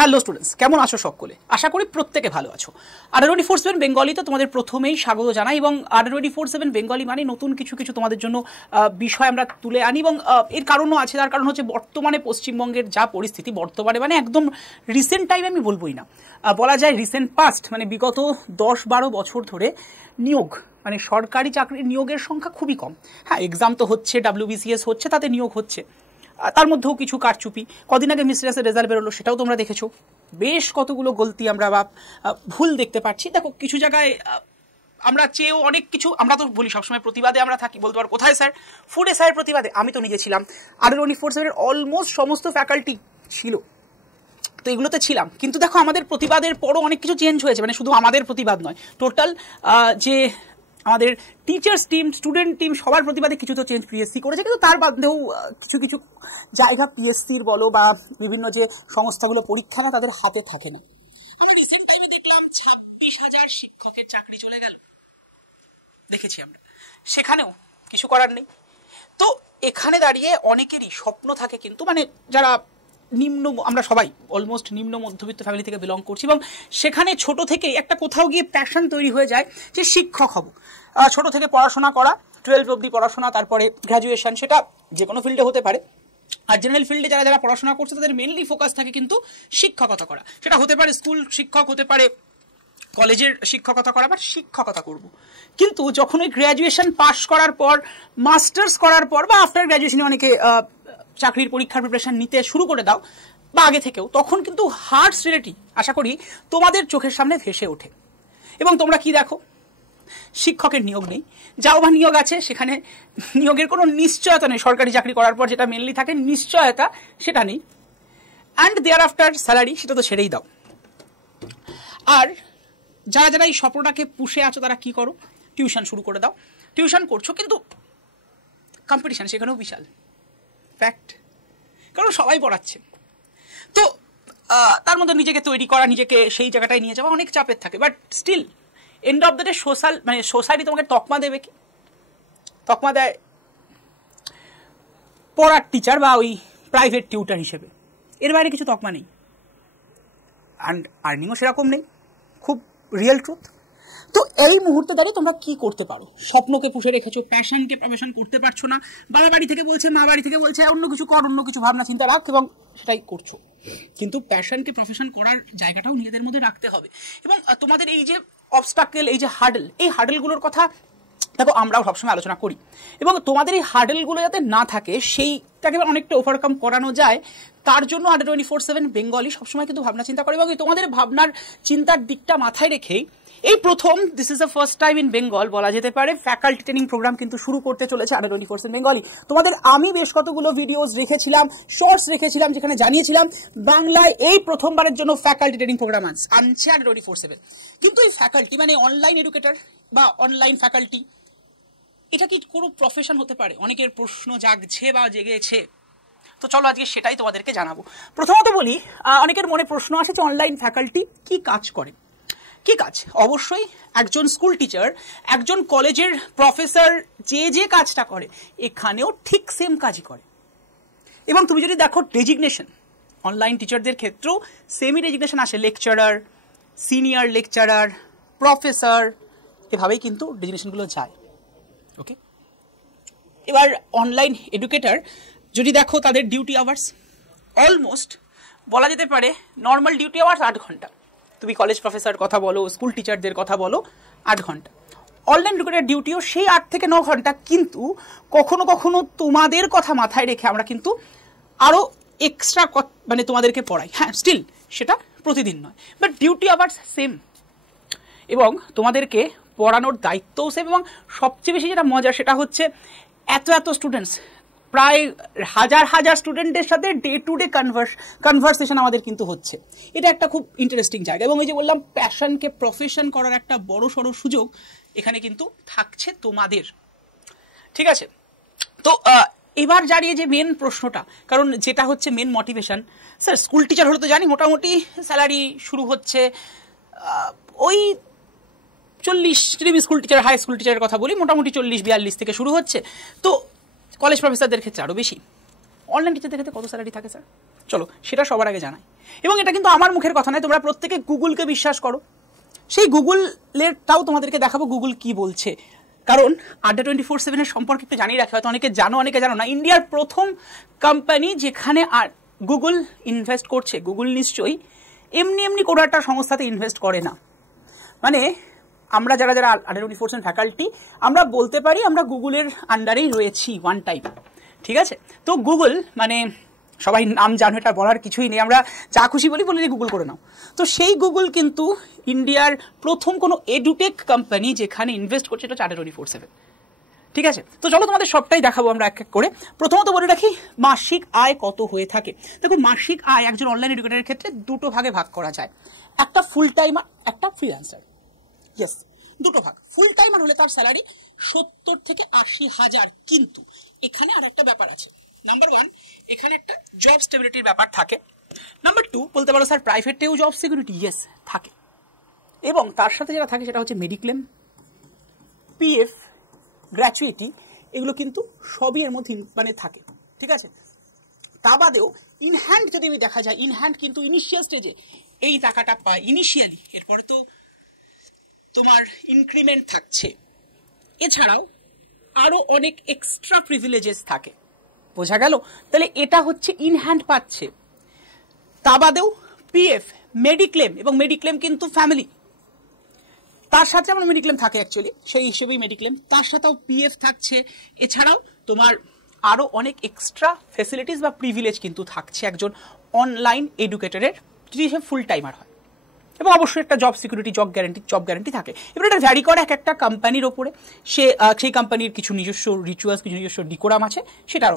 Hello students, কেমন আছো সকলে? আশা করি প্রত্যেকে ভালো আছো। ADDA24/7 বেঙ্গলিতে তোমাদের প্রথমেই স্বাগত জানাই এবং ADDA24/7 বেঙ্গলি মানে নতুন কিছু কিছু তোমাদের জন্য বিষয় আমরা তুলে আনি এবং এর কারণও আছে। তার কারণ হচ্ছে বর্তমানে পশ্চিমবঙ্গের যা পরিস্থিতি, বর্তমানে মানে একদম রিসেন্ট টাইম আমি বলবোই না, বলা যায় রিসেন্ট পাস্ট, মানে বিগত 10-12 বছর ধরে নিয়োগ মানে সরকারি চাকরির নিয়োগের সংখ্যা খুবই কম। হ্যাঁ, এক্সাম তো হচ্ছে, WBCS হচ্ছে, তাতে নিয়োগ হচ্ছে, তার মধ্যেও কিছু কারচুপি। কদিন আগে মিসলেসের রেজাল্ট বেরোলো, সেটাও তোমরা দেখেছো। বেশ কতগুলো গলতি আমরা বা ভুল দেখতে পাচ্ছি। দেখো, কিছু জায়গায় আমরা চেয়েও অনেক কিছু, আমরা তো বলি সবসময় প্রতিবাদে আমরা থাকি, বলতে পারো কোথায় স্যার? ফুড এসআইয়ের প্রতিবাদে। আমি তো নিজে ছিলাম, ADDA24/7 অলমোস্ট সমস্ত ফ্যাকাল্টি ছিল, তো এগুলোতে ছিলাম। কিন্তু দেখো, আমাদের প্রতিবাদের পরও অনেক কিছু চেঞ্জ হয়েছে, মানে শুধু আমাদের প্রতিবাদ নয়, টোটাল যে আমাদের টিচার্স টিম, স্টুডেন্ট টিম, সবার প্রতিবাদে কিছু তো চেঞ্জ পিএসসি করেছে, কিন্তু তার বাদেও কিছু কিছু জায়গা পিএসসির বলো বা বিভিন্ন যে সংস্থাগুলো পরীক্ষা না, তাদের হাতে থাকে না। আমরা রিসেন্ট টাইমে দেখলাম 26,000 শিক্ষকের চাকরি চলে গেল, দেখেছি আমরা, সেখানেও কিছু করার নেই। তো এখানে দাঁড়িয়ে অনেকেরই স্বপ্ন থাকে, কিন্তু মানে যারা নিম্ন, আমরা সবাই অলমোস্ট নিম্ন মধ্যবিত্ত ফ্যামিলি থেকে বিলং করছি, এবং সেখানে ছোট থেকেই একটা কোথাও গিয়ে প্যাশন তৈরি হয়ে যায় যে শিক্ষক হব। ছোট থেকে পড়াশোনা করা, 12 অবধি পড়াশোনা, তারপরে গ্র্যাজুয়েশন, সেটা যে কোনো ফিল্ডে হতে পারে। আর জেনারেল ফিল্ডে যারা যারা পড়াশোনা করছে তাদের মেনলি ফোকাস থাকে কিন্তু শিক্ষকতা করা। সেটা হতে পারে স্কুল শিক্ষক, হতে পারে কলেজের শিক্ষকতা করা, বা শিক্ষকতা করব। কিন্তু যখন ওই গ্র্যাজুয়েশন পাস করার পর, মাস্টার্স করার পর, বা আফটার গ্র্যাজুয়েশনে অনেকে চাকরির পরীক্ষার প্রিপারেশন নিতে শুরু করে দাও, বা আগে থেকেও, তখন কিন্তু হার্ড রিয়েলিটি আশা করি তোমাদের চোখের সামনে ভেসে ওঠে। এবং তোমরা কি দেখো? শিক্ষকের নিয়োগ নেই, যাও বা নিয়োগ আছে, সেখানে নিয়োগের কোনো নিশ্চয়তা নেই। সরকারি চাকরি করার পর যেটা মেনলি থাকে নিশ্চয়তা, সেটা নেই। অ্যান্ড দেয়ার আফটার স্যালারি, সেটা তো ছেড়েই দাও। আর যারা যারা এই স্বপ্নটাকে পুষে আছো, তারা কি করো? টিউশন শুরু করে দাও। টিউশন করছো, কিন্তু কম্পিটিশন সেখানেও বিশাল, ফ্যাক্ট, কারণ সবাই পড়াচ্ছে। তো তার মধ্যে নিজেকে তৈরি করা, নিজেকে সেই জায়গাটায় নিয়ে যাওয়া অনেক চাপের থাকে। But still end of the day society তোমাকে তকমা দেবে কি? তকমা দেয় পড়ার টিচার বা ওই প্রাইভেট টিউটার হিসেবে, এর বাইরে কিছু তকমা নেই। অ্যান্ড আর্নিংও সেরকম নেই, খুব রিয়েল ট্রুথ। তো এই মুহূর্তে দাঁড়িয়ে তোমরা কি করতে পারো? স্বপ্নকে পুষে রেখেছো, প্যাশনকে প্রফেশন করতে পারছো না, বাবা বাড়ি থেকে বলছে, মা বাড়ি থেকে বলছে অন্য কিছু কর, অন্য কিছু ভাবনা চিন্তা রাখ, এবং সেটাই করছো। কিন্তু প্যাশনকে প্রফেশন করার জায়গাটাও নিজেদের মধ্যে রাখতে হবে। এবং তোমাদের এই যে অবস্টাকেল, এই যে হার্ডেল, এই হার্ডেলগুলোর কথা দেখো আমরাও সবসময় আলোচনা করি, এবং তোমাদের এই হার্ডেলগুলো যাতে না থাকে, সেইটাকে অনেকটা ওভারকাম করানো যায়, তার জন্য ADDA24/7 বেঙ্গলি সবসময় কিন্তু ভাবনা চিন্তা করে। এবং তোমাদের ভাবনার চিন্তার দিকটা মাথায় রেখেই এই প্রথম, this is the first time in Bengal বলা যেতে পারে, ফ্যাকাল্টি ট্রেনিং প্রোগ্রাম কিন্তু শুরু করতে চলেছে ADDA24/7 বেঙ্গলি। তোমাদের আমি বেশ কতগুলো ভিডিওস রেখেছিলাম, শর্টস রেখেছিলাম, যেখানে জানিয়েছিলাম বাংলায় এই প্রথমবারের জন্য ফ্যাকাল্টি ট্রেনিং প্রোগ্রাম আনছে ADDA24/7। কিন্তু এই ফ্যাকাল্টি মানে অনলাইন এডুকেটর বা অনলাইন ফ্যাকাল্টি, এটা কি কোনো প্রফেশন হতে পারে? অনেকের প্রশ্ন জাগছে বা জেগেছে। তো চলো আজকে সেটাই তোমাদেরকে জানাবো। প্রথমত বলি, অনেকের মনে প্রশ্ন আসে যে অনলাইন ফ্যাকাল্টি কি কাজ করে। কি কাজ? অবশ্যই একজন স্কুল টিচার, একজন কলেজের প্রফেসর যে যে কাজটা করে, এখানেও ঠিক সেম কাজই করে। এবং তুমি যদি দেখো ডেজিগনেশন, অনলাইন টিচারদের ক্ষেত্রেও সেমই ডেজিগনেশন আসে, লেকচারার, সিনিয়র লেকচারার, প্রফেসর, এভাবেই কিন্তু ডেজিগনেশনগুলো যায়। ওকে, এবার অনলাইন এডুকেটর যদি দেখো, তাদের ডিউটি আওয়ার্স অলমোস্ট বলা যেতে পারে নর্মাল ডিউটি আওয়ার্স 8 ঘন্টা। তুমি কলেজ প্রফেসর কথা বলো, স্কুল টিচারদের কথা বলো, 8 ঘন্টা। অনলাইন এডুকেটর ডিউটিও সেই 8 থেকে 9 ঘন্টা, কিন্তু কখনো কখনো তোমাদের কথা মাথায় রেখে আমরা কিন্তু আরও এক্সট্রা মানে তোমাদেরকে পড়াই। হ্যাঁ, স্টিল সেটা প্রতিদিন নয়, বাট ডিউটি আওয়ার্স সেম, এবং তোমাদেরকে পড়ানোর দায়িত্বও সেম। এবং সবচেয়ে বেশি যেটা মজা, সেটা হচ্ছে এত এত স্টুডেন্টস, প্রায় হাজার হাজার স্টুডেন্টের সাথে ডে টু ডে কনভারসেশন আমাদের কিন্তু হচ্ছে। এটা একটা খুব ইন্টারেস্টিং জায়গা। এবং এই যে বললাম, প্যাশনকে প্রফেশন করার একটা বড় সড়ো সুযোগ এখানে কিন্তু থাকছে তোমাদের। ঠিক আছে, তো এবার জানিয়ে যে মেন প্রশ্নটা, কারণ যেটা হচ্ছে main motivation, sir school teacher হলে তো জানি মোটামুটি স্যালারি শুরু হচ্ছে ওই 40, যদি আমি স্কুল টিচার, হাই স্কুল টিচারের কথা বলি, মোটামুটি 40-42 থেকে শুরু হচ্ছে। তো কলেজ প্রফেসরদের ক্ষেত্রে আরও বেশি। অনলাইন টিচারদের ক্ষেত্রে কত স্যালারি থাকে স্যার? চলো সেটা সবার আগে জানাই। এবং এটা কিন্তু আমার মুখের কথা নয়, তোমরা প্রত্যেকে গুগলকে বিশ্বাস করো। সেই গুগলেরটাও তোমাদেরকে দেখাবো গুগল কি বলছে। কারণ আড্ডা 24/7 এর সম্পর্কে একটু জানিয়ে রাখা, হয়তো অনেকে জানো অনেকে জানো না। ইন্ডিয়ার প্রথম কোম্পানি যেখানে গুগল ইনভেস্ট করছে, গুগল নিশ্চয়ই এমনি এমনি কোনো একটা সংস্থাতে ইনভেস্ট করে না। মানে আমরা যারা যারা আড্ডা 24/7 ফ্যাকাল্টি, আমরা বলতে পারি আমরা গুগলের আন্ডারেই রয়েছি ওয়ান টাইম, ঠিক আছে? তো গুগল মানে সবাই নাম জানো, এটা বলার কিছুই নেই, আমরা যা খুশি বলি বলে গুগল করে নাও। তো সেই গুগল কিন্তু ইন্ডিয়ার প্রথম কোনো এডুটেক কোম্পানি যেখানে ইনভেস্ট করছে, এটা আড্ডা 24/7, ঠিক আছে? তো চলো তোমাদের সবটাই দেখাবো আমরা এক এক করে। প্রথমত বলে রাখি মাসিক আয় কত হয়ে থাকে। দেখো মাসিক আয় একজন অনলাইন এডুকেটরের ক্ষেত্রে দুটো ভাগে ভাগ করা যায়, একটা ফুল টাইমার, একটা ফ্রিল্যান্সার। ইয়েস, দুটো ভাগ। ফুল টাইমার হলে তার স্যালারি 70 থেকে 80 হাজার। কিন্তু এখানে আর একটা ব্যাপার আছে। নাম্বার 1, এখানে একটা জব স্টেবিলিটির ব্যাপার থাকে। নাম্বার 2, বলতে পারো স্যার প্রাইভেটেও জব সিকিউরিটি, ইয়েস থাকে। এবং তার সাথে যেটা থাকে সেটা হচ্ছে মেডিক্লেম, পিএফ, গ্র্যাচুইটি, এগুলো কিন্তু সবই এর মধ্যে মানে থাকে, ঠিক আছে? তা বাদেও ইনহ্যান্ড যদি দেখা যায়, ইনহ্যান্ড কিন্তু ইনিশিয়াল স্টেজে এই টাকাটা পায় ইনিশিয়ালি, এরপরে তো তোমার ইনক্রিমেন্ট থাকছে। এছাড়াও আরো অনেক এক্সট্রা প্রিভিলেজেস থাকে, বোঝা গেল? তাহলে এটা হচ্ছে ইনহ্যান্ড পাচ্ছে। তা বাদেও পিএফ, মেডিক্লেম, এবং মেডিক্লেম কিন্তু ফ্যামিলি, তার সাথে আমার মেডিক্লেম থাকে অ্যাকচুয়ালি, সেই হিসেবেই মেডিক্লেম, তার সাথেও পিএফ থাকছে। এছাড়াও তোমার আরো অনেক এক্সট্রা ফ্যাসিলিটিস বা প্রিভিলেজ কিন্তু থাকছে একজন অনলাইন এডুকেটরের, যদি সে ফুল টাইমার হয়। এবং অবশ্যই একটা জব সিকিউরিটি, জব গ্যারান্টি থাকে। এবার এটা ভ্যারি করে এক একটা কোম্পানির ওপরে, সেই কোম্পানির কিছু নিজস্ব রিচুয়ালস, কিছু নিজস্ব ডিকোরাম আছে সেটার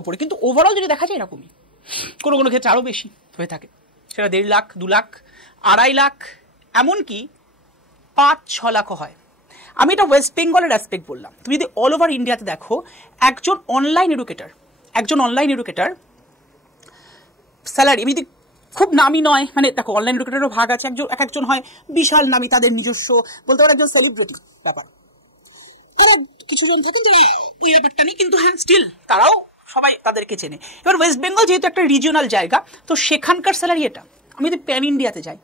ওপরে। কিন্তু ওভারঅল যদি দেখা যায় এরকমই, কোনো কোনো ক্ষেত্রে আরও বেশি হয়ে থাকে, সেটা 1.5 লাখ, 2 লাখ, 2.5 লাখ, এমনকি 5-6 লাখও হয়। আমি এটা ওয়েস্ট বেঙ্গলের অ্যাসপেক্ট বললাম। তুমি যদি অল ওভার ইন্ডিয়াতে দেখো, একজন অনলাইন এডুকেটর স্যালারি, যদি খুব নামি নয়, মানে দেখো অনলাইন এডুকেটরেরও ভাগ আছে, একজন হয় বিশাল নামি, তাদের নিজস্ব, বলতে পারো একজন সেলিব্রিটি ব্যাপার। তারা কিছুজন থাকেন যারা ওই ব্যাপারটা নেই, কিন্তু হ্যাঁ স্টিল তারাও সবাই তাদেরকে চেনে। এবার ওয়েস্ট বেঙ্গল যেহেতু একটা রিজিওনাল জায়গা, তো সেখানকার স্যালারি এটা। আমি যদি প্যান ইন্ডিয়াতে যাই,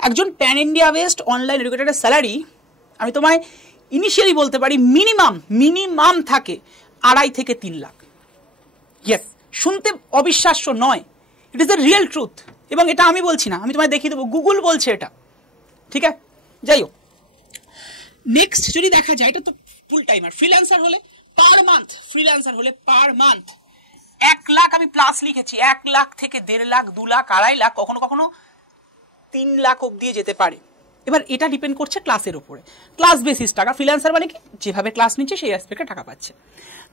একজন প্যান ইন্ডিয়া বেসড অনলাইন এডুকেটরের স্যালারি আমি তোমায় ইনিশিয়ালি বলতে পারি মিনিমাম থাকে 2.5 থেকে 3 লাখ। ইয়েস, শুনতে অবিশ্বাস্য নয়, it is the real truth. এবং এটা আমি বলছি না, আমি তোমায় দেখিয়ে দেবো, গুগল বলছে এটা, ঠিক আছে? যাই হোক, নেক্সট যদি দেখা যায়, এটা তো ফুল টাইমার। ফ্রিল্যান্সার হলে পার মান্থ 1 লাখ, আমি প্লাস লিখেছি, 1 লাখ থেকে 1.5 লাখ, 2 লাখ, 2.5 লাখ, কখনো কখনো 3 লাখ অব্দি যেতে পারে। এবার এটা ডিপেন্ড করছে ক্লাসের উপরে, ক্লাস বেসিস টাকা। ফ্রিল্যান্সার মানে কি, যেভাবে ক্লাস নিচ্ছে সেই অ্যাসপেক্টে টাকা পাচ্ছে।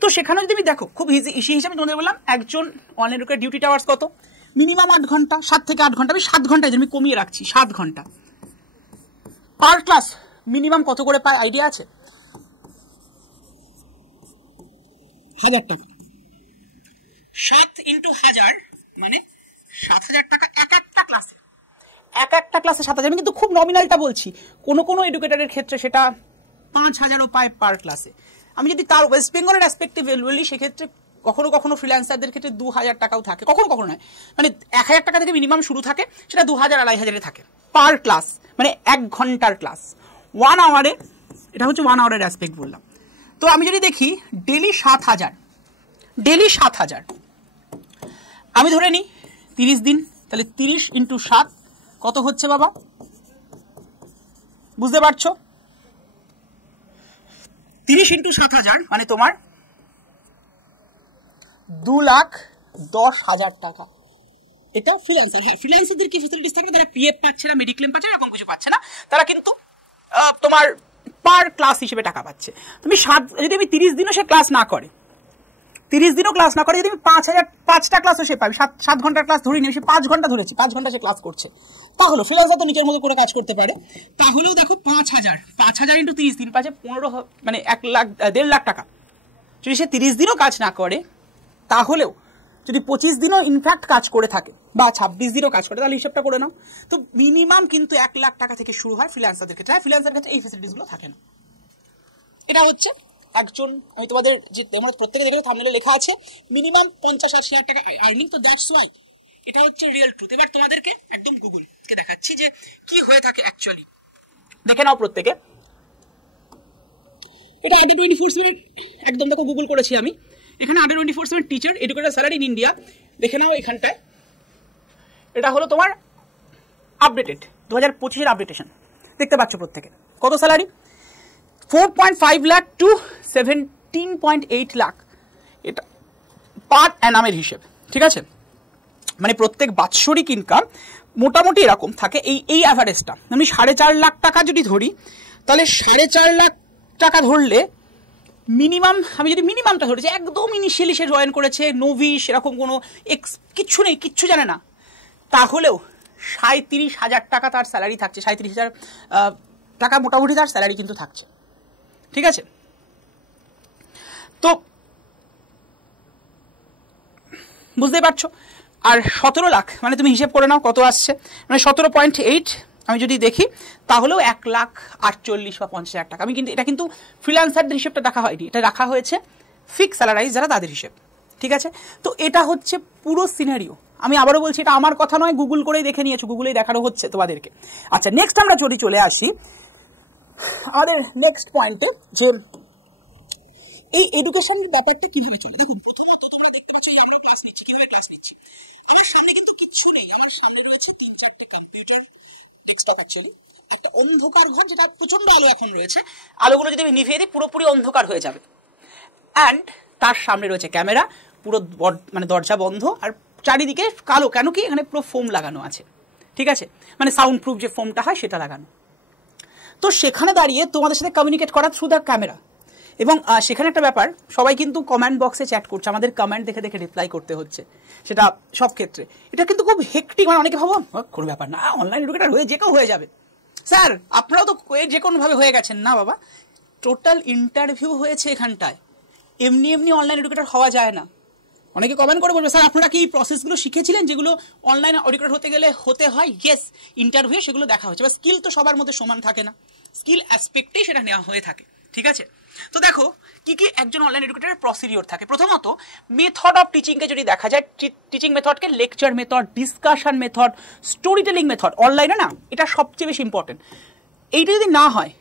তো সেখানে যদি তুমি দেখো, খুব ইজি হিসাবে তোমাদের বললাম, একজন অনলাইন এডুকেটর ডিউটি আওয়ার্স কত? মিনিমাম 8 ঘন্টা, 7 থেকে 8 ঘন্টা। আমি 7 ঘন্টায় আমি কমিয়ে রাখছি, 7 ঘন্টা পার ক্লাস। মিনিমাম কত করে পায় আইডিয়া আছে? 1000 টাকা। 7 × 1000 মানে 7000 টাকা এক একটা ক্লাসে। 7,000। আমি কিন্তু খুব নমিনালটা বলছি, কোনো এডুকেটরের ক্ষেত্রে সেটা 5,000ও পায় পার ক্লাসে। আমি যদি তার ওয়েস্ট বেঙ্গলের অ্যাসপেক্টিভ বলি, সেক্ষেত্রে কখনো ফ্রিল্যান্সারদের ক্ষেত্রে 2,000 টাকাও থাকে, কখনো নয়, মানে 1,000 টাকা থেকে মিনিমাম শুরু থাকে, সেটা 2,000, 2,500 থাকে পার ক্লাস, মানে 1 ঘন্টার ক্লাস, 1 আওয়ারে। এটা হচ্ছে 1 আওয়ারের অ্যাসপেক্ট বললাম। তো আমি যদি দেখি ডেলি 7,000, আমি ধরে নিই 30 দিন, তাহলে 30 × 7 কত হচ্ছে বাবা? বুঝতে পারছো? 30 × 7,000 মানে তোমার 2,10,000 টাকা। এটা ফ্রিল্যান্সার। হ্যাঁ, ফ্রিল্যান্সারদের কি ফ্যাসিলিটিস থাকে? তারা পিএফ পাচ্ছে না, মেডিক্লেম পাচ্ছে না, এরকম কিছু পাচ্ছে না, তারা কিন্তু তোমার পার ক্লাস হিসেবে টাকা পাচ্ছে। তুমি যদি আমি 30 দিনও সে ক্লাস না করে, 30 দিনও ক্লাস না করে, যদি আমি 5টা ক্লাসও সে পাবে, 7 ঘন্টার ক্লাস ধরে নিয়ে সে 5 ঘন্টা ধরেছি, 5 ঘন্টা সে ক্লাস করছে, তাহলে ফ্রিল্যান্সার তো নিজের মতো করে কাজ করতে পারে। তাহলেও দেখো 5,000 × 30 দিন পাচ্ছে 15, মানে 1 লাখ, 1.5 লাখ টাকা। যদি সে 30 দিনও কাজ না করে, তাহলেও যদি 25 দিনও ইনফ্যাক্ট কাজ করে থাকে, বা 26 দিনও কাজ করে, তাহলে হিসাবটা করে নাও। তো মিনিমাম কিন্তু 1 লাখ টাকা থেকে শুরু হয় ফ্রিল্যান্সারদের ক্ষেত্রে। ফ্রিল্যান্সারের ক্ষেত্রে এই ফ্যাসিলিটিসগুলো থাকে না। এটা হচ্ছে একজন, আমি তোমাদের যে তোমরা প্রত্যেকে দেখো থাম্বনেলে লেখা আছে মিনিমাম 50-80 হাজার টাকা আর্নিং। তো দ্যাটস ওয়াই এটা হচ্ছে রিয়েল ট্রুথ। এবার তোমাদেরকে একদম গুগলকে দেখাচ্ছি যে কি হয়ে থাকে অ্যাকচুয়ালি, দেখে নাও প্রত্যেকে। এটা আডে 24/7 একদম দেখো গুগল করেছি আমি, এখানে আডে 24/7 teacher educator salary in India, দেখে নাও এখানটায়। এটা হলো তোমার আপডেটেড 2025-এর আপডেটেশন, দেখতে পাচ্ছ প্রত্যেকে কত স্যালারি, 4.5 লাখ টু 17.8 লাখ, এটা পার অ্যানামের হিসেব, ঠিক আছে? মানে প্রত্যেক বাৎসরিক ইনকাম মোটামুটি এরকম থাকে, এই অ্যাভারেজটা আমি 4.5 লাখ টাকা যদি ধরি, তাহলে 4.5 লাখ টাকা ধরলে মিনিমাম, আমি যদি মিনিমামটা ধরেছি, একদম ইনিশিয়ালি সে জয়েন করেছে নোভি, সেরকম কোনো কিচ্ছু নেই, কিচ্ছু জানে না, তাহলেও 37,000 টাকা তার স্যালারি থাকছে, 37,000 টাকা মোটামুটি তার স্যালারি কিন্তু থাকছে, ঠিক আছে? তো বুঝতেই পারছো। আর 17 লাখ মানে তুমি হিসেব করে নাও কত আসছে, মানে 17.8 আমি যদি দেখি তাহলেও 1,48,000 বা 50,000 টাকা। আমি কিন্তু এটা কিন্তু ফ্রিল্যান্সারদের হিসেবটা দেখা হয়নি, এটা রাখা হয়েছে ফিক্স স্যালারাইজ যারা তাদের হিসেব, ঠিক আছে? তো এটা হচ্ছে পুরো সিনারিও। আমি আবারও বলছি, এটা আমার কথা নয়, গুগল করেই দেখে নিয়েছো, গুগলেই দেখানো হচ্ছে তোমাদেরকে। আচ্ছা, নেক্সট আমরা যদি চলে আসি আমাদের নেক্সট পয়েন্টে, যে এই এডুকেশন ব্যাপারটা কিভাবে চলে। দেখুন, প্রথমত তোমরা দেখতে পাচ্ছ আমরা ক্লাস নিচ্ছি, কিভাবে ক্লাস নিচ্ছি, আমার সামনে কিন্তু কিচ্ছু নেই, আমার সামনে রয়েছে 3-4টি কম্পিউটার, অ্যাকচুয়ালি একটা অন্ধকার ঘর, যেটা প্রচন্ড আলো এখন রয়েছে, আলোগুলো যদি আমি নিভিয়ে দিই পুরোপুরি অন্ধকার হয়ে যাবে, অ্যান্ড তার সামনে রয়েছে ক্যামেরা, পুরো মানে দরজা বন্ধ, আর চারিদিকে কালো, কেন কি এখানে পুরো ফোম লাগানো আছে, ঠিক আছে? মানে সাউন্ড প্রুফ যে ফোমটা হয় সেটা লাগানো। তো সেখানে দাঁড়িয়ে তোমাদের সাথে কমিউনিকেট করা থ্রু দ্য ক্যামেরা, এবং সেখানে একটা ব্যাপার, সবাই কিন্তু কমেন্ট বক্সে চ্যাট করছে, আমাদের কমেন্ট দেখে দেখে রিপ্লাই করতে হচ্ছে, সেটা সব ক্ষেত্রে। এটা কিন্তু খুব হেক্টিক, মানে অনেকে ভাবো কোনো ব্যাপার না, অনলাইন এডুকেটর হয়ে যে কেউ হয়ে যাবে। স্যার আপনারাও তো যে কোনোভাবে হয়ে গেছেন না বাবা, টোটাল ইন্টারভিউ হয়েছে এখানটায়, এমনি এমনি অনলাইন এডুকেটর হওয়া যায় না। অনেকে কমেন্ট করে বলবে, স্যার আপনারা কি এই প্রসেসগুলো শিখেছিলেন যেগুলো অনলাইন এডুকেটর হতে গেলে হতে হয়? ইয়েস, ইন্টারভিউ সেগুলো দেখা হচ্ছে, বা স্কিল তো সবার মধ্যে সমান থাকে না, স্কিল অ্যাসপেক্টেই সেটা নেওয়া হয়ে থাকে, ঠিক আছে? তো দেখো কি কি একজন অনলাইন এডুকেটরের প্রসিডিওর থাকে। প্রথমত মেথড অফ টিচিংকে যদি দেখা যায়, টিচিং মেথডকে lecture method, discussion method, story telling method অনলাইনে না, এটা সবচেয়ে বেশি ইম্পর্টেন্ট। এইটা যদি না হয়,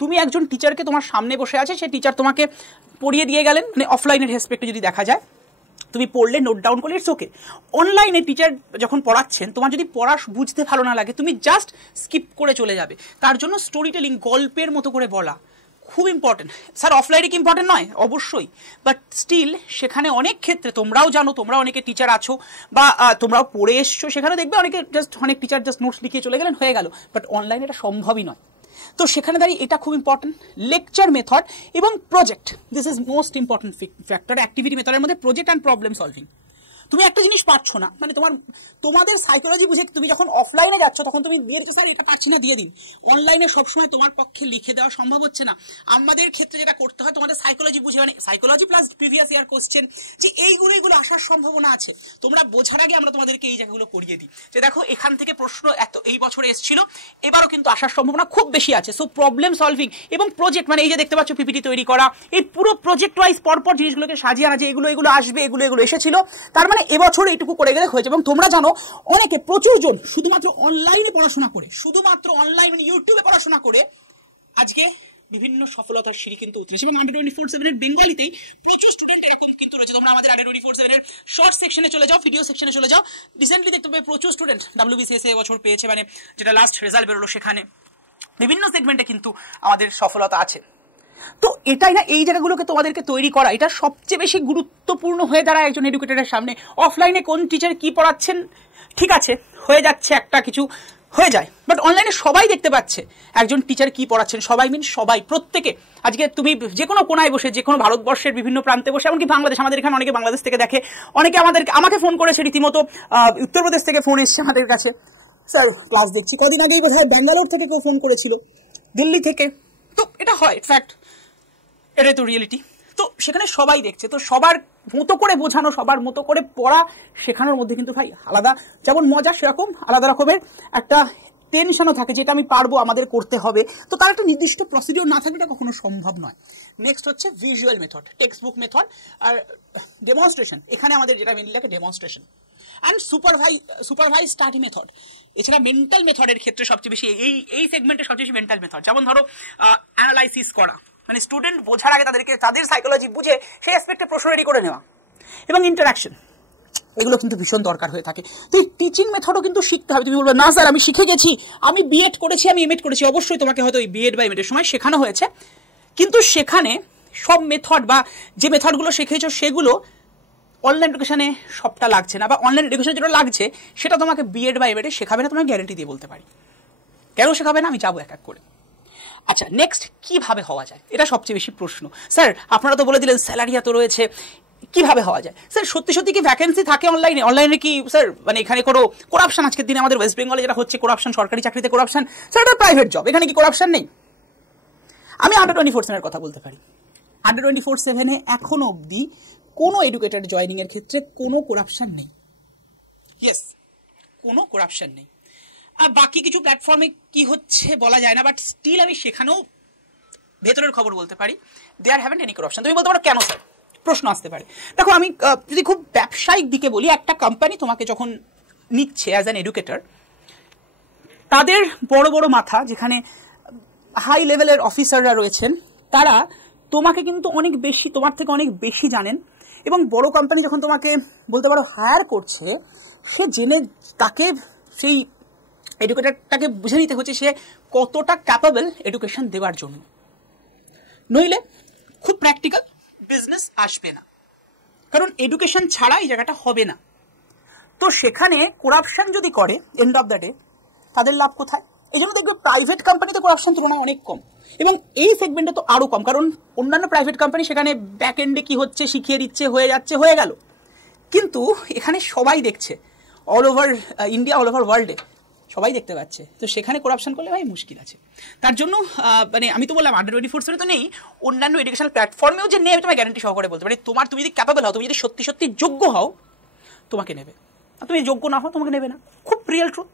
তুমি একজন টিচারকে তোমার সামনে বসে আছে, সেই টিচার তোমাকে পড়িয়ে দিয়ে গেলেন, মানে অফলাইনের রেসপেক্টে যদি দেখা যায়, তুমি পড়লে নোট ডাউন করলে ইটস ওকে। অনলাইনে টিচার যখন পড়াচ্ছেন, তোমার যদি পড়া বুঝতে ভালো না লাগে, তুমি জাস্ট স্কিপ করে চলে যাবে। তার জন্য স্টোরি টেলিং, গল্পের মতো করে বলা খুব ইম্পর্টেন্ট। স্যার অফলাইনে কি ইম্পর্টেন্ট নয়? অবশ্যই, বাট স্টিল সেখানে অনেক ক্ষেত্রে তোমরাও জানো, তোমরা অনেকে টিচার আছো বা তোমরাও পড়ে এসছো, সেখানে দেখবে অনেকে অনেক টিচার জাস্ট নোটস লিখিয়ে চলে গেলেন, হয়ে গেল, বাট অনলাইনে এটা সম্ভবই নয়। তো সেখানে দাঁড়িয়ে এটা খুব ইম্পর্টেন্ট। লেকচার মেথড এবং project, this is most important factor. Activity মেথডের মধ্যে প্রজেক্ট অ্যান্ড প্রবলেম সলভিং। তুমি একটা জিনিস পারছো না, মানে তোমাদের সাইকোলজি বুঝে তুমি যখন অফলাইনে যাচ্ছ, তখন তুমি দিয়ে দিচ্ছ, স্যার এটা পারছি না, দিয়ে দিন। অনলাইনে সবসময় তোমার পক্ষে লিখে দেওয়া সম্ভব হচ্ছে না। আমাদের ক্ষেত্রে যেটা করতে হয়, তোমাদের সাইকোলজি বুঝে, মানে psychology plus previous year question, যে এইগুলো আসার সম্ভাবনা আছে, তোমরা বোঝার আগে আমরা তোমাদেরকে এই জায়গাগুলো করিয়ে দিই, যে দেখো এখান থেকে প্রশ্ন এত এই বছরে এসেছিল, এবারও কিন্তু আসার সম্ভাবনা খুব বেশি আছে। সো প্রবলেম সলভিং এবং প্রজেক্ট, মানে এই যে দেখতে পাচ্ছ পিপিটি তৈরি করা, এই পুরো প্রজেক্ট ওয়াইজ পরপর জিনিসগুলোকে সাজিয়ে আনা, যে এগুলো আসবে, এগুলো এসেছিল, তার মানে এবছর এইটুকু করে গেলে হয়েছে। এবং তোমরা জানো অনেকে, প্রচুর জন শুধুমাত্র অনলাইনে পড়াশোনা করে, শুধুমাত্র অনলাইন মানে ইউটিউবে পড়াশোনা করে আজকে বিভিন্ন সফলতার সিঁড়ি কিন্তু উঠেছে। এবং 24/7 বেঙ্গলিতেই প্রচুর স্টুডেন্ট এরকম কিন্তু রয়েছে। তোমরা আমাদের 24/7 শর্ট সেকশনে চলে যাও, ভিডিও সেকশনে চলে যাও, রিসেন্টলি দেখতে পাবে প্রচুর স্টুডেন্ট WBCS এবছর পেয়েছে, মানে যেটা লাস্ট রেজাল্ট বেরোলো, সেখানে বিভিন্ন সেগমেন্টে কিন্তু আমাদের সফলতা আছে। তো এটাই না, এই জায়গাগুলোকে তোমাদেরকে তৈরি করা, এটা সবচেয়ে বেশি গুরুত্বপূর্ণ হয়ে দাঁড়ায় একজন এডুকেটরের সামনে। অফলাইনে কোন টিচার কি পড়াচ্ছেন, ঠিক আছে, হয়ে যাচ্ছে, একটা কিছু হয়ে যায়, বাট অনলাইনে সবাই দেখতে পাচ্ছে একজন টিচার কি পড়াচ্ছেন। সবাই সবাই, প্রত্যেকে। আজকে তুমি যে কোনো কোনায় বসে, যে কোনো ভারতবর্ষের বিভিন্ন প্রান্তে বসে, এমনকি বাংলাদেশ, আমাদের এখানে অনেকে বাংলাদেশ থেকে দেখে, অনেকে আমাকে ফোন করেছে রীতিমতো, উত্তরপ্রদেশ থেকে ফোন এসছে আমাদের কাছে, স্যার ক্লাস দেখছি। কদিন আগেই বোধহয় ব্যাঙ্গালোর থেকে কেউ ফোন করেছিল, দিল্লি থেকে। তো এটা হয়, ফ্যাক্ট, এটাই তো রিয়েলিটি। তো সেখানে সবাই দেখছে, তো সবার মতো করে বোঝানো, সবার মতো করে পড়া শেখানোর মধ্যে কিন্তু ভাই আলাদা যেমন মজা, সেরকম আলাদা রকমের একটা টেনশনও থাকে যেটা আমি পারবো, আমাদের করতে হবে, তো তার একটা নির্দিষ্ট প্রসিডিওর না থাকলে এটা কখনো সম্ভব নয়। নেক্সট হচ্ছে visual method, text book method আর ডেমনস্ট্রেশন। এখানে আমাদের যেটা মেনলি লাগে demonstration and supervise study method. এছাড়া মেন্টাল মেথডের ক্ষেত্রে সবচেয়ে বেশি এই সেগমেন্টে সবচেয়ে বেশি মেন্টাল মেথড, যেমন ধরো অ্যানালাইসিস করা, মানে স্টুডেন্ট বোঝার আগে তাদের সাইকোলজি বুঝে সেই অ্যাসপেক্টে প্রশ্ন রেডি করে নেওয়া, এবং ইন্টারাকশন, এগুলো কিন্তু ভীষণ দরকার হয়ে থাকে। তো এই টিচিং মেথডও কিন্তু শিখতে হবে। তুমি বলবে না স্যার আমি শিখে গেছি, আমি বিএড করেছি, আমি এমএড করেছি। অবশ্যই তোমাকে হয়তো এই বিএড বা এমএডের সময় শেখানো হয়েছে, কিন্তু সেখানে সব মেথড বা যে মেথডগুলো শিখেছো সেগুলো অনলাইন এডুকেশনে সবটা লাগছে না, বা অনলাইন এডুকেশনে যেটা লাগছে সেটা তোমাকে বিএড বা এমএডে শেখাবে না, তোমাকে গ্যারেন্টি দিয়ে বলতে পারি। কেন শেখাবে না আমি যাবো এক এক করে। আচ্ছা, নেক্সট কিভাবে হওয়া যায়, এটা সবচেয়ে বেশি প্রশ্ন। স্যার আপনারা তো বলে দিলেন স্যালারি এত রয়েছে, কিভাবে হওয়া যায়? স্যার সত্যি সত্যি কি ভ্যাকেন্সি থাকে অনলাইনে কি স্যার মানে এখানে কোনো করাপশন, আজকের দিনে আমাদের ওয়েস্ট বেঙ্গলে যেটা হচ্ছে করাপশন, সরকারি চাকরিতে করাপশন, স্যার এটা প্রাইভেট জব, এখানে কি করাপশন নেই? আমি আন্ডার 24/7 কথা বলতে পারি। আন্ডার 24/7 এখনো অবধি কোনো এডুকেটেড জয়নিং এর ক্ষেত্রে কোনো করাপশন নেই। ইয়েস, কোনো করাপশন নেই। আর বাকি কিছু প্ল্যাটফর্মে কি হচ্ছে বলা যায় না, বাট স্টিল আমি সেখানেও ভেতরের খবর বলতে পারি, দে আর হ্যাভেন্ট এনি করাপশন। তুমি বলতে পারো কেন স্যার, প্রশ্ন আসতে পারে। দেখো আমি যদি খুব ব্যবসায়িক দিকে বলি, একটা কোম্পানি তোমাকে যখন নিচ্ছে অ্যাজ অ্যান এডুকেটর, তাদের বড় বড় মাথা, যেখানে হাই লেভেলের অফিসাররা রয়েছেন, তারা তোমাকে কিন্তু অনেক বেশি, তোমার থেকে অনেক বেশি জানেন। এবং বড় কোম্পানি যখন তোমাকে বলতে পারো হায়ার করছে, সে জেনে তাকে সেই এডুকেটরটাকে বুঝে নিতে হচ্ছে সে কতটা ক্যাপাবল এডুকেশন দেওয়ার জন্য, নইলে খুব প্র্যাকটিক্যাল বিজনেস আসবে না, কারণ এডুকেশন ছাড়া এই জায়গাটা হবে না। তো সেখানে করাপশন যদি করে, এন্ড অফ দ্য ডে তাদের লাভ কোথায়? এই জন্য দেখবে প্রাইভেট কোম্পানিতে করাপশন তুলনায় অনেক কম, এবং এই সেগমেন্টে তো আরো কম, কারণ অন্যান্য প্রাইভেট কোম্পানি সেখানে ব্যাক এন্ডে কি হচ্ছে শিখিয়ে দিচ্ছে, হয়ে যাচ্ছে, হয়ে গেল। কিন্তু এখানে সবাই দেখছে, all over India, all over ওয়ার্ল্ডে সবাই দেখতে পাচ্ছে। তো সেখানে করাপশন করলে ভাই মুশকিল আছে। তার জন্য মানে আমি তো বললাম আন্ডার 24/7 তো নেই, অন্যান্য এডুকেশনাল প্ল্যাটফর্মেও যে নেই তোমার গ্যারান্টি সহকারে বলতে পারি। তুমি যদি ক্যাপাবল হও, তুমি যদি সত্যি সত্যি যোগ্য হও, তোমাকে নেবে। আর তুমি যোগ্য না হও, তোমাকে নেবে না। খুব রিয়েল ট্রুথ,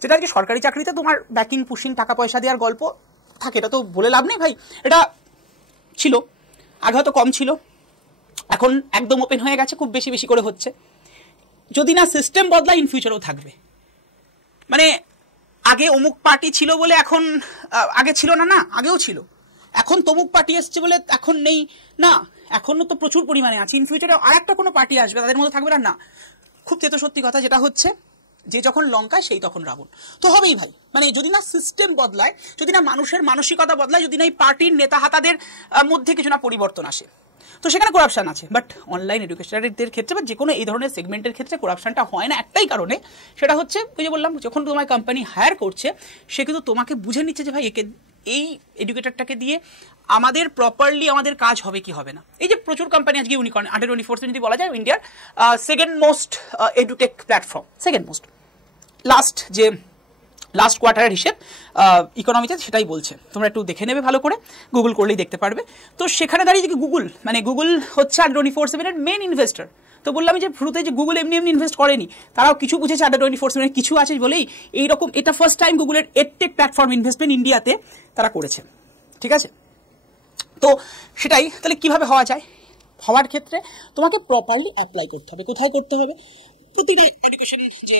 যেটা আর কি সরকারি চাকরিতে তোমার ব্যাকিং পুশিং টাকা পয়সা দেওয়ার গল্প থাকে, এটা তো বলে লাভ নেই ভাই। এটা ছিল আগে, হয়তো কম ছিল, এখন একদম ওপেন হয়ে গেছে, খুব বেশি বেশি করে হচ্ছে। যদি না সিস্টেম বদলায়, ইন ফিউচারেও থাকবে। মানে আগে অমুক পার্টি ছিল বলে এখন, আগে ছিল না, না আগেও ছিল, এখন তমুক পার্টি এসছে বলে এখন নেই, না এখনো তো প্রচুর পরিমাণে আছে। ইন ফিউচারে আর একটা কোনো পার্টি আসবে, তাদের মধ্যে থাকবে না, না। খুব তেতো সত্যি কথা, যেটা হচ্ছে যে যখন লঙ্কায় সেই তখন রাবণ। তো হবেই ভাই, মানে যদি না সিস্টেম বদলায়, যদি না মানুষের মানসিকতা বদলায়, যদি না এই পার্টির নেতা হাতাদের মধ্যে কিছু না পরিবর্তন আসে, তো সেখানে করাপশন আছে। বাট অনলাইন এডুকেশনারদের ক্ষেত্রে বা যে কোনো এই ধরনের সেগমেন্টের ক্ষেত্রে করাপশনটা হয় না একটাই কারণে, সেটা হচ্ছে ওই যে বললাম, যখন তোমার কোম্পানি হায়ার করছে, সে কিন্তু তোমাকে বুঝে নিচ্ছে যে ভাই একে, এই এডুকেটরটাকে দিয়ে আমাদের প্রপারলি আমাদের কাজ হবে কি হবে না। এই যে প্রচুর কোম্পানি আজকে ইউনিকর্ন, আন্ডার 24 যদি বলা যায় ইন্ডিয়ার second most edutech platform, second most, last কোয়ার্টারের হিসেব ইকোনমিতে সেটাই বলছে। তোমরা একটু দেখে নেবে ভালো করে, গুগল করলেই দেখতে পারবে। তো সেখানে দাঁড়িয়ে যে গুগল হচ্ছে আন্ডার 24/7 মেন ইনভেস্টর। তো বললাম যে শুরুতে যে গুগল এমনি ইনভেস্ট করেনি, তারাও কিছু বুঝেছে, আন্ডার 24/7 কিছু আছে বলেই এইরকম, এটা ফার্স্ট টাইম গুগলের এডটেক প্ল্যাটফর্ম ইনভেস্টমেন্ট ইন্ডিয়াতে তারা করেছে। ঠিক আছে, তো সেটাই। তাহলে কিভাবে হওয়া যায়? হওয়ার ক্ষেত্রে তোমাকে প্রপারলি অ্যাপ্লাই করতে হবে। কোথায় করতে হবে? প্রতিটা এডুকেশন যে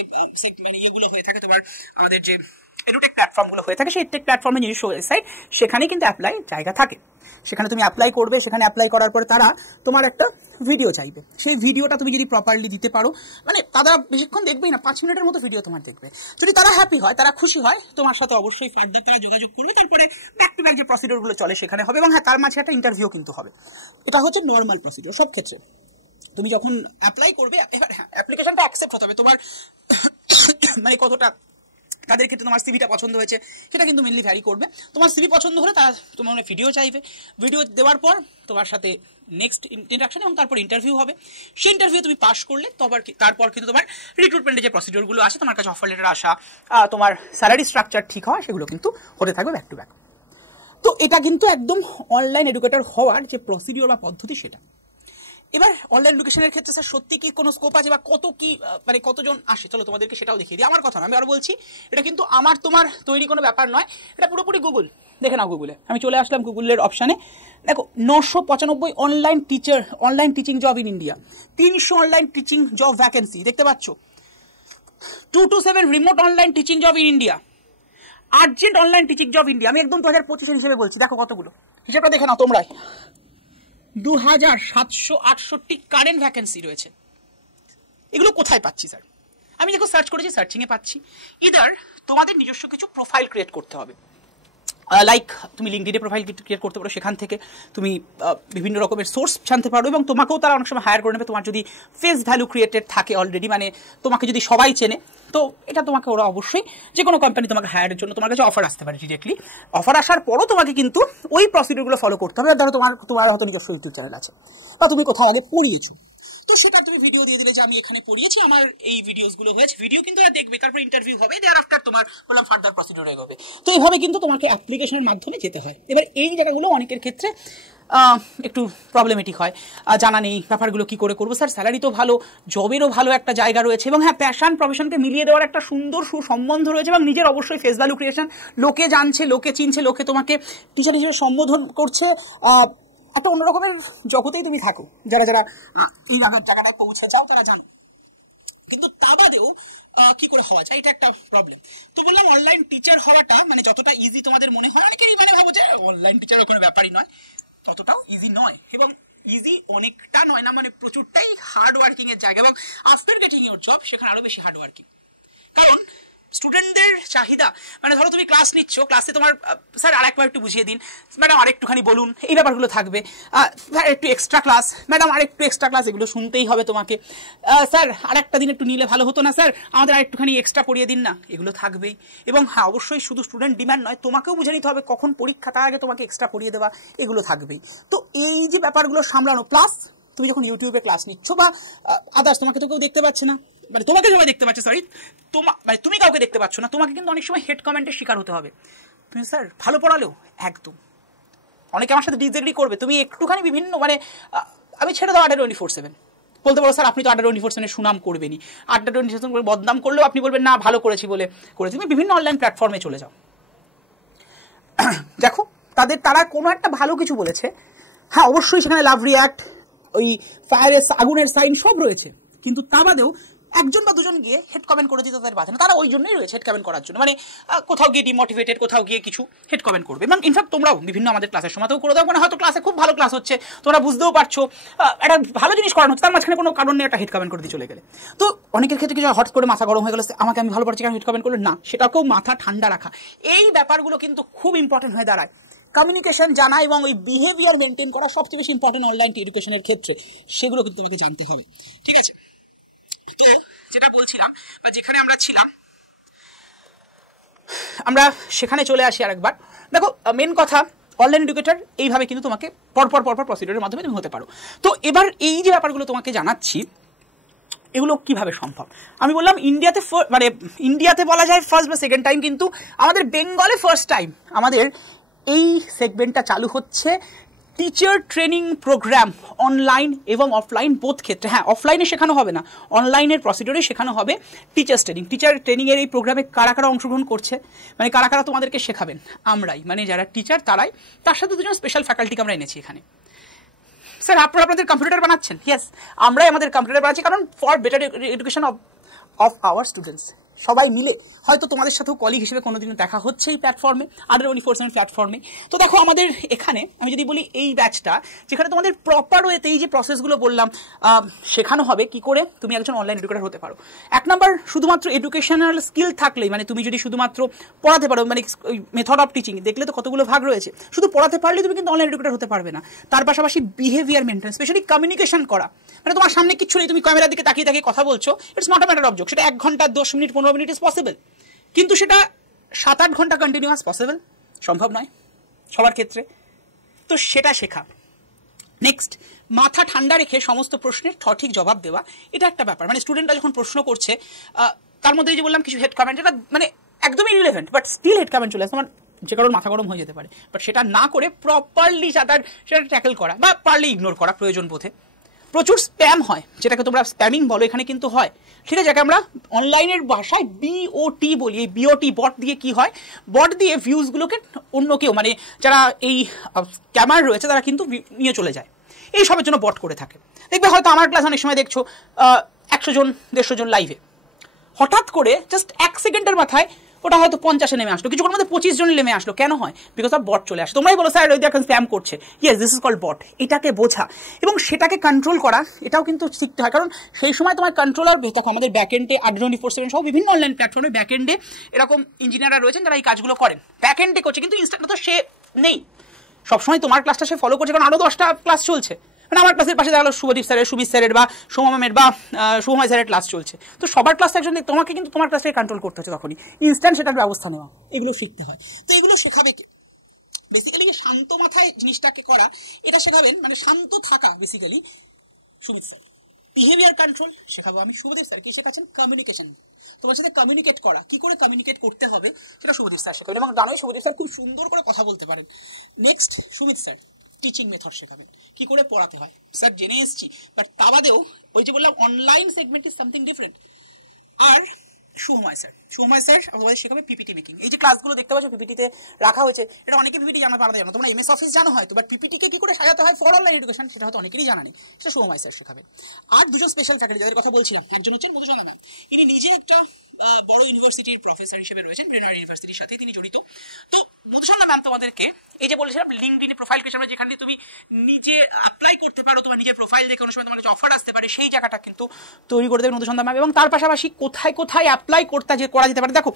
মানে ইয়েগুলো হয়ে থাকে, তোমার আমাদের যে এডুটেক প্ল্যাটফর্মগুলো হয়ে থাকে, সেই এডটেক প্ল্যাটফর্মের নিজস্ব ওয়েবসাইট, সেখানে কিন্তু অ্যাপ্লাই জায়গা থাকে। সেখানে তুমি অ্যাপ্লাই করবে, সেখানে অ্যাপ্লাই করার পরে তারা তোমার একটা ভিডিও চাইবে। সেই ভিডিওটা তুমি যদি প্রপারলি দিতে পারো, মানে তারা বেশিক্ষণ দেখবেই না, 5 মিনিটের মতো ভিডিও তোমার দেখবে। যদি তারা হ্যাপি হয়, তারা খুশি হয়, তোমার সাথে অবশ্যই ফার্দার তারা যোগাযোগ করবে। তারপরে ব্যাক টু ব্যাক যে প্রসিডিওরগুলো চলে সেখানে হবে, এবং হ্যাঁ তার মাঝে একটা ইন্টারভিউ কিন্তু হবে। এটা হচ্ছে নর্মাল প্রসিডিওর সব ক্ষেত্রে। তুমি যখন অ্যাপ্লাই করবে, এবার হ্যাঁ অ্যাপ্লিকেশনটা অ্যাকসেপ্ট হতে হবে। তোমার মানে কতটা তাদের ক্ষেত্রে তোমার সিভিটা পছন্দ হয়েছে সেটা কিন্তু মেনলি ভ্যারি করবে। তোমার সিভি পছন্দ হলে তারা তোমার ভিডিও চাইবে, ভিডিও দেওয়ার পর তোমার সাথে নেক্সট ইন্টারাকশন এবং তারপর ইন্টারভিউ হবে। সেই ইন্টারভিউ তুমি পাস করলে তারপর কিন্তু তোমার রিক্রুটমেন্টের যে প্রসিডিওরগুলো আছে, তোমার কাছে অফার লেটার আসা, তোমার স্যালারি স্ট্রাকচার ঠিক হওয়া, সেগুলো কিন্তু হতে থাকবে ব্যাক টু ব্যাক। তো এটা কিন্তু একদম অনলাইন এডুকেটর হওয়ার যে প্রসিডিওর বা পদ্ধতি সেটা। এবার অনলাইন এডুকেশনের ক্ষেত্রে স্যার সত্যি কি কোনো স্কোপ আছে বা কত কি মানে কতজন আসে, চলো তোমাদেরকে সেটাও দেখিয়ে দিই। আমার কথা না, আমি আরো বলছি, এটা কিন্তু আমার তোমার তৈরি কোনো ব্যাপার নয়, এটা পুরোপুরি গুগল। দেখে নাও গুগলে, আমি চলে আসলাম গুগলের অপশানে, দেখো 995 online teaching job in India, 300 online teaching job vacancy দেখতে পাচ্ছ, 227 remote online teaching job in India, urgent online teaching job India. আমি একদম 2025 হিসেবে বলছি, দেখো কতগুলো, হিসেবটা দেখে নাও তোমরাই। 2768 কারেন্ট ভ্যাকেন্সি রয়েছে। এগুলো কোথায় পাচ্ছি স্যার? আমি দেখো সার্চ করেছি, সার্চিংয়ে পাচ্ছি। ইদার তোমাদের নিজস্ব কিছু প্রোফাইল ক্রিয়েট করতে হবে, লাইক তুমি লিঙ্কডিনে প্রোফাইল ক্রিয়েট করতে পারো, সেখান থেকে তুমি বিভিন্ন রকমের সোর্স জানতে পারো এবং তোমাকেও তারা অনেক সময় হায়ার করে নেবে তোমার যদি ফেস ভ্যালু ক্রিয়েটেড থাকে অলরেডি, মানে তোমাকে যদি সবাই চেনে, তো এটা তোমাকে ওরা অবশ্যই যে কোনো কোম্পানি তোমাকে হায়ারের জন্য তোমার কাছে অফার আসতে পারে ডিরেক্টলি। অফার আসার পরও তোমাকে কিন্তু ওই প্রসিডিউরগুলো ফলো করতে হবে। ধরো তোমার হয়তো নিজস্ব ইউটিউব চ্যানেল আছে বা তুমি কোথাও আগে পড়িয়েছো, তো সেটা তুমি ভিডিও দিয়ে দিলে যে আমি এখানে পড়িয়েছি, আমার এই ভিডিওসগুলো হয়েছে, ভিডিও কিন্তু এরা দেখবে, তারপর ইন্টারভিউ হবে, দেয়ার আফটার তোমার বললাম ফার্দার প্রসিডিউর এগোবে। তো এইভাবে কিন্তু তোমাকে অ্যাপ্লিকেশনের মাধ্যমে যেতে হয়। এবার এই জায়গাগুলো অনেকের ক্ষেত্রে একটু প্রবলেমেটিক হয়, জানা নেই ব্যাপারগুলো কি করে করবো। স্যার স্যালারি তো ভালো, জবেরও ভালো একটা জায়গা রয়েছে এবং হ্যাঁ প্যাশন প্রফেশনকে মিলিয়ে দেওয়ার একটা সুন্দর সুসম্বন্ধ রয়েছে এবং নিজের অবশ্যই ফেস ভ্যালু ক্রিয়েশন, লোকে জানছে, লোকে চিনছে, লোকে তোমাকে টিচার হিসেবে সম্বোধন করছে, একটা অন্যরকমের জগতেই তুমি থাকো। যারা এই জায়গাটায় পৌঁছে যাও তারা জানো, কিন্তু তা বাদেও কি করে হওয়া যায়, এটা একটা প্রবলেম। তো বললাম অনলাইন টিচার হওয়াটা মানে যতটা ইজি তোমাদের মনে হয়, অনেকেরই মানে ভাবো যে অনলাইন টিচারের কোনো ব্যাপারই নয়, ততটাও ইজি নয় এবং ইজি অনেকটা নয় না, মানে প্রচুরটাই হার্ড ওয়ার্কিং এর জায়গা এবং আফটার গেটিং ইউর জব সেখানে আরো বেশি হার্ড ওয়ার্কিং। কারণ স্টুডেন্টদের চাহিদা, মানে ধরো তুমি ক্লাস নিচ্ছ, ক্লাসে তোমার স্যার আরেকবার একটু বুঝিয়ে দিন, ম্যাডাম আরেকটুখানি বলুন, এই ব্যাপারগুলো থাকবে। একটু এক্সট্রা ক্লাস, ম্যাডাম আরেকটু এক্সট্রা ক্লাস, এগুলো শুনতেই হবে তোমাকে। স্যার আরেকটা দিন একটু নিলে ভালো হতো না, স্যার আমাদের আরেকটুখানি এক্সট্রা পড়িয়ে দিন না, এগুলো থাকবেই। এবং হ্যাঁ অবশ্যই শুধু স্টুডেন্ট ডিমান্ড নয়, তোমাকেও বুঝে নিতে হবে কখন পরীক্ষা, তার আগে তোমাকে এক্সট্রা পড়িয়ে দেওয়া, এগুলো থাকবেই। তো এই যে ব্যাপারগুলো সামলানো, প্লাস তুমি যখন ইউটিউবে ক্লাস নিচ্ছ বা আদার্স, তোমাকে তো কেউ দেখতে পাচ্ছে না, মানে তোমাকে সবাই দেখতে পাচ্ছে, সরি মানে তুমি কাউকে দেখতে পাচ্ছ না, তোমাকে কিন্তু অনেক সময় হেড কমেন্টের শিকার হতে হবে। তুমি স্যার ভালো পড়ালেও একদম, অনেকে আমার সাথে ডিসএগ্রি করবে, তুমি একটুখানি বিভিন্ন মানে আমি ছেড়ে দাও Adda24/7, বলতে পারো স্যার আপনি তো Adda24/7 সুনাম করবেনই, Adda24/7 করে বদনাম করলেও আপনি বলবেন না ভালো করেছি বলে করেছি। তুমি বিভিন্ন অনলাইন প্ল্যাটফর্মে চলে যাও, দেখো তারা কোনো একটা ভালো কিছু বলেছে, হ্যাঁ অবশ্যই সেখানে লাভ রিয়াক্ট, ওই ফায়ারের আগুনের সাইন সব রয়েছে, কিন্তু তা বাদেও একজন বা দুজন গিয়ে হেড কমেন্ট করে দিতে তাদের বাধে না, তারা ওই জন্যই রয়েছে হেড কমেন্ট করার জন্য, মানে কোথাও গিয়ে ডিমোটিভেটেড, কোথাও গিয়ে কিছু হেড কমেন্ট করবে। এবং ইনফ্যাক্ট তোমরাও বিভিন্ন আমাদের ক্লাসের সময়তেও করে দাও, মানে হয়তো ক্লাসে খুব ভালো ক্লাস হচ্ছে, তোমরা বুঝতেও পারছো একটা ভালো জিনিস করানো হচ্ছে, তার মাঝখানে কোনো কারণ নেই একটা হেড কমেন্ট করে দিয়ে চলে গেলে। তো অনেকের ক্ষেত্রে কিছু হট করে মাথা গরম হয়ে গেল, আমি ভালো পারছি কেন হেড কমেন্ট করলে না, সেটাকেও মাথা ঠান্ডা রাখা, এই ব্যাপারগুলো কিন্তু খুব ইম্পর্টেন্ট হয়ে দাঁড়ায়। কমিউনিকেশন জানা এবং ওই বিহেভিয়ার মেনটেন করা সবচেয়ে বেশি ইম্পর্টেন্ট অনলাইন এডুকেশনের ক্ষেত্রে, সেগুলো কিন্তু তোমাকে জানতে হবে। ঠিক আছে, তো যেটা বলছিলাম বা যেখানে আমরা ছিলাম, আমরা সেখানে চলে আসি আরেকবার। দেখো মেন কথা, অনলাইন এডুকেটর এইভাবে কিন্তু তোমাকে পরপর প্রসিডিউরের মাধ্যমে তুমি হতে পারো। তো এবার এই যে ব্যাপারগুলো তোমাকে জানাচ্ছি, এগুলো কিভাবে সম্ভব? আমি বললাম ইন্ডিয়াতে বলা যায় ফার্স্ট বা সেকেন্ড টাইম, কিন্তু আমাদের বেঙ্গলে ফার্স্ট টাইম আমাদের এই সেগমেন্টটা চালু হচ্ছে, টিচার ট্রেনিং প্রোগ্রাম অনলাইন এবং অফলাইন বোথ ক্ষেত্রে। হ্যাঁ অফলাইনে শেখানো হবে না, অনলাইনের প্রসিডিউরে শেখানো হবে টিচার ট্রেনিংয়ের এই প্রোগ্রামে কারা অংশগ্রহণ করছে, মানে কারা তোমাদেরকে শেখাবেন? আমরাই, মানে যারা টিচার তারাই, তার সাথে দুজন স্পেশাল ফ্যাকাল্টিকে আমরা এনেছি এখানে। স্যার আপনারা আপনাদের কম্পিউটার বানাচ্ছেন? ইয়েস, আমরাই আমাদের কম্পিউটার বানাচ্ছি, কারণ for better education of our students. সবাই মিলে, হয়তো তোমাদের সাথেও কলিগ হিসেবে কোনোদিনও দেখা হচ্ছে এই প্ল্যাটফর্মে, Adda24/7 প্ল্যাটফর্মে। তো দেখো আমাদের এখানে আমি যদি বলি এই ব্যাচটা, যেখানে তোমাদের প্রপার ওয়েতে এই যে প্রসেসগুলো বললাম শেখানো হবে কি করে তুমি একজন অনলাইন এডুকেটর হতে পারো। এক নাম্বার, শুধুমাত্র এডুকেশনাল স্কিল থাকলেই, মানে তুমি যদি শুধুমাত্র পড়াতে পারো, মানে ওই মেথড অফ টিচিং দেখলে তো কতগুলো ভাগ রয়েছে, শুধু পড়াতে পারলে তুমি কিন্তু অনলাইন এডুকেটর হতে পারবে না। তার পাশাপাশি বিহেভিয়ার মেনটেন, স্পেশালি কমিউনিকেশন করা, মানে তোমার সামনে কিচ্ছু নেই, তুমি ক্যামেরার দিকে তাকিয়ে কথা বলছো, it's not a matter of joke, সেটা 1 ঘন্টা 10 মিনিট 15 মিনিট ইজ পসিবল, কিন্তু সেটা 7-8 ঘন্টা কন্টিনিউয়াস পসিবল সম্ভব নয় সবার ক্ষেত্রে। তো সেটা শেখা। নেক্সট, মাথা ঠান্ডা রেখে সমস্ত প্রশ্নের সঠিক জবাব দেওয়া, এটা একটা ব্যাপার। মানে স্টুডেন্টরা যখন প্রশ্ন করছে, তার মধ্যে যে বললাম কিছু হেড কমেন্ট, এটা মানে একদমই irrelevant, but still head comment চলে আসে, তোমার যে কারোর মাথা গরম হয়ে যেতে পারে, বাট সেটা না করে প্রপারলি সেটা ট্যাকেল করা বা পারলে ইগনোর করা প্রয়োজন বোধে। প্রচুর স্প্যাম হয়, যেটাকে তোমরা স্প্যামিং বলো, এখানে কিন্তু হয়, ঠিক আছে, যাকে আমরা অনলাইনের ভাষায় বিওটি বলি। এই বিওটি বট দিয়ে কি হয়, বট দিয়ে ভিউজগুলোকে অন্য কেউ মানে যারা এই স্ক্যামার রয়েছে তারা কিন্তু নিয়ে চলে যায়, এই সবের জন্য বট করে থাকে। দেখবে হয়তো আমার ক্লাস অনেক সময় দেখছো 100 জন 150 জন লাইভে, হঠাৎ করে জাস্ট 1 সেকেন্ডের মাথায় ওটা হয়তো 50-এ নেমে আসলো, কিছুক্ষণ মধ্যে 25 জন নেমে আসলো। কেন হয়? বিকজ অফ বট চলে আসে। তোমরাই বলো স্যার ওই দেখেন স্প্যাম করছে। ইয়েস, দিস ইজ কল্ড বট। এটাকে বোঝা এবং সেটাকে কন্ট্রোল করা, এটাও কিন্তু শিখতে হয়, কারণ সেই সময় তোমার কন্ট্রোলার দেখো আমাদের ব্যাকএন্ডে 8/24/7 সহ বিভিন্ন অনলাইন প্ল্যাটফর্মে ব্যাকএন্ডে এরকম ইঞ্জিনিয়াররা রয়েছেন যারা এই কাজগুলো করেন, ব্যাকএন্ডে করছে, কিন্তু ইনস্ট্যান্ট তো সে নেই সবসময় তোমার ক্লাসটা সে ফলো করছে, কারণ আরও 10টা ক্লাস চলছে। মানে আমার ক্লাসের পাশে দেখা গেলো শুভদীপ স্যারের, সুমিত স্যারের বা সোমা ম্যামের বা সোময় স্যারের ক্লাস চলছে, তো সবার ক্লাস একজন, তোমাকে কিন্তু তোমার ক্লাসটাকে কন্ট্রোল করতে হচ্ছে, তখনই ইনস্ট্যান্ট সেটার ব্যবস্থা নেওয়া, এগুলো শিখতে হয়। তো এগুলো শেখাবে কে? বেসিক্যালি শান্ত মাথায় জিনিসটাকে করা, এটা শেখাবেন, মানে শান্ত থাকা basically Sumit sir. Behaviour control শেখাবো আমি। শুভদীপ স্যার কি শেখাচ্ছেন? কমিউনিকেশন, তোমার সাথে কমিউনিকেট করা, কি করে কমিউনিকেট করতে হবে সেটা শুভদীপ স্যার শেখাবেন, এবং জানোই শুভদীপ স্যার খুব সুন্দর করে কথা বলতে পারেন। Next Sumit sir teaching method শেখাবেন, কি করে পড়াতে হয়। স্যার জেনে এসেছি, বাট তা বাদেও ওই যে বললাম online segment is something different. আর সুময় স্যার আমাদের শেখাবে পিপিটি মেকিং। এই যে ক্লাসগুলো দেখতে পাচ্ছ পিপিটিতে রাখা হয়েছে, এটা অনেকে পিপিটি জানা পারতে জানো, তোমরা এমএস অফিস জানো হয়তো, বাট পিপিটিকে কি করে সাজাতে হয় ফর অনলাইন এডুকেশন সেটা হয়তো অনেকেরই জানা নেই, সেটা সুময় স্যার শেখাবে। আর দুজন স্পেশাল ফ্যাকাল্টি যাদের কথা বলছিলাম, একজন হচ্ছেন মধুসূদন ম্যাম, ইনি নিজে একটা বড় ইউনিভার্সিটির প্রফেসর হিসেবে রয়েছেন, ব্রেনার ইউনিভার্সিটির সাথে তিনি জড়িত। তো মধুসূদন ম্যাম তোমাদেরকে এই যে বলেছিলাম লিঙ্কডইনে প্রোফাইল ক্রিয়েট, যেখানে তুমি নিজে অ্যাপ্লাই করতে পারো, তোমার নিজের প্রোফাইল দেখে কোনো সময় তোমার কাছে অফার আসতে পারে, সেই জায়গাটা কিন্তু তৈরি করে দেবে মধুসূদন ম্যাম। এবং তার পাশাপাশি কোথায় কোথায় অ্যাপ্লাই করা যেতে পারে, দেখো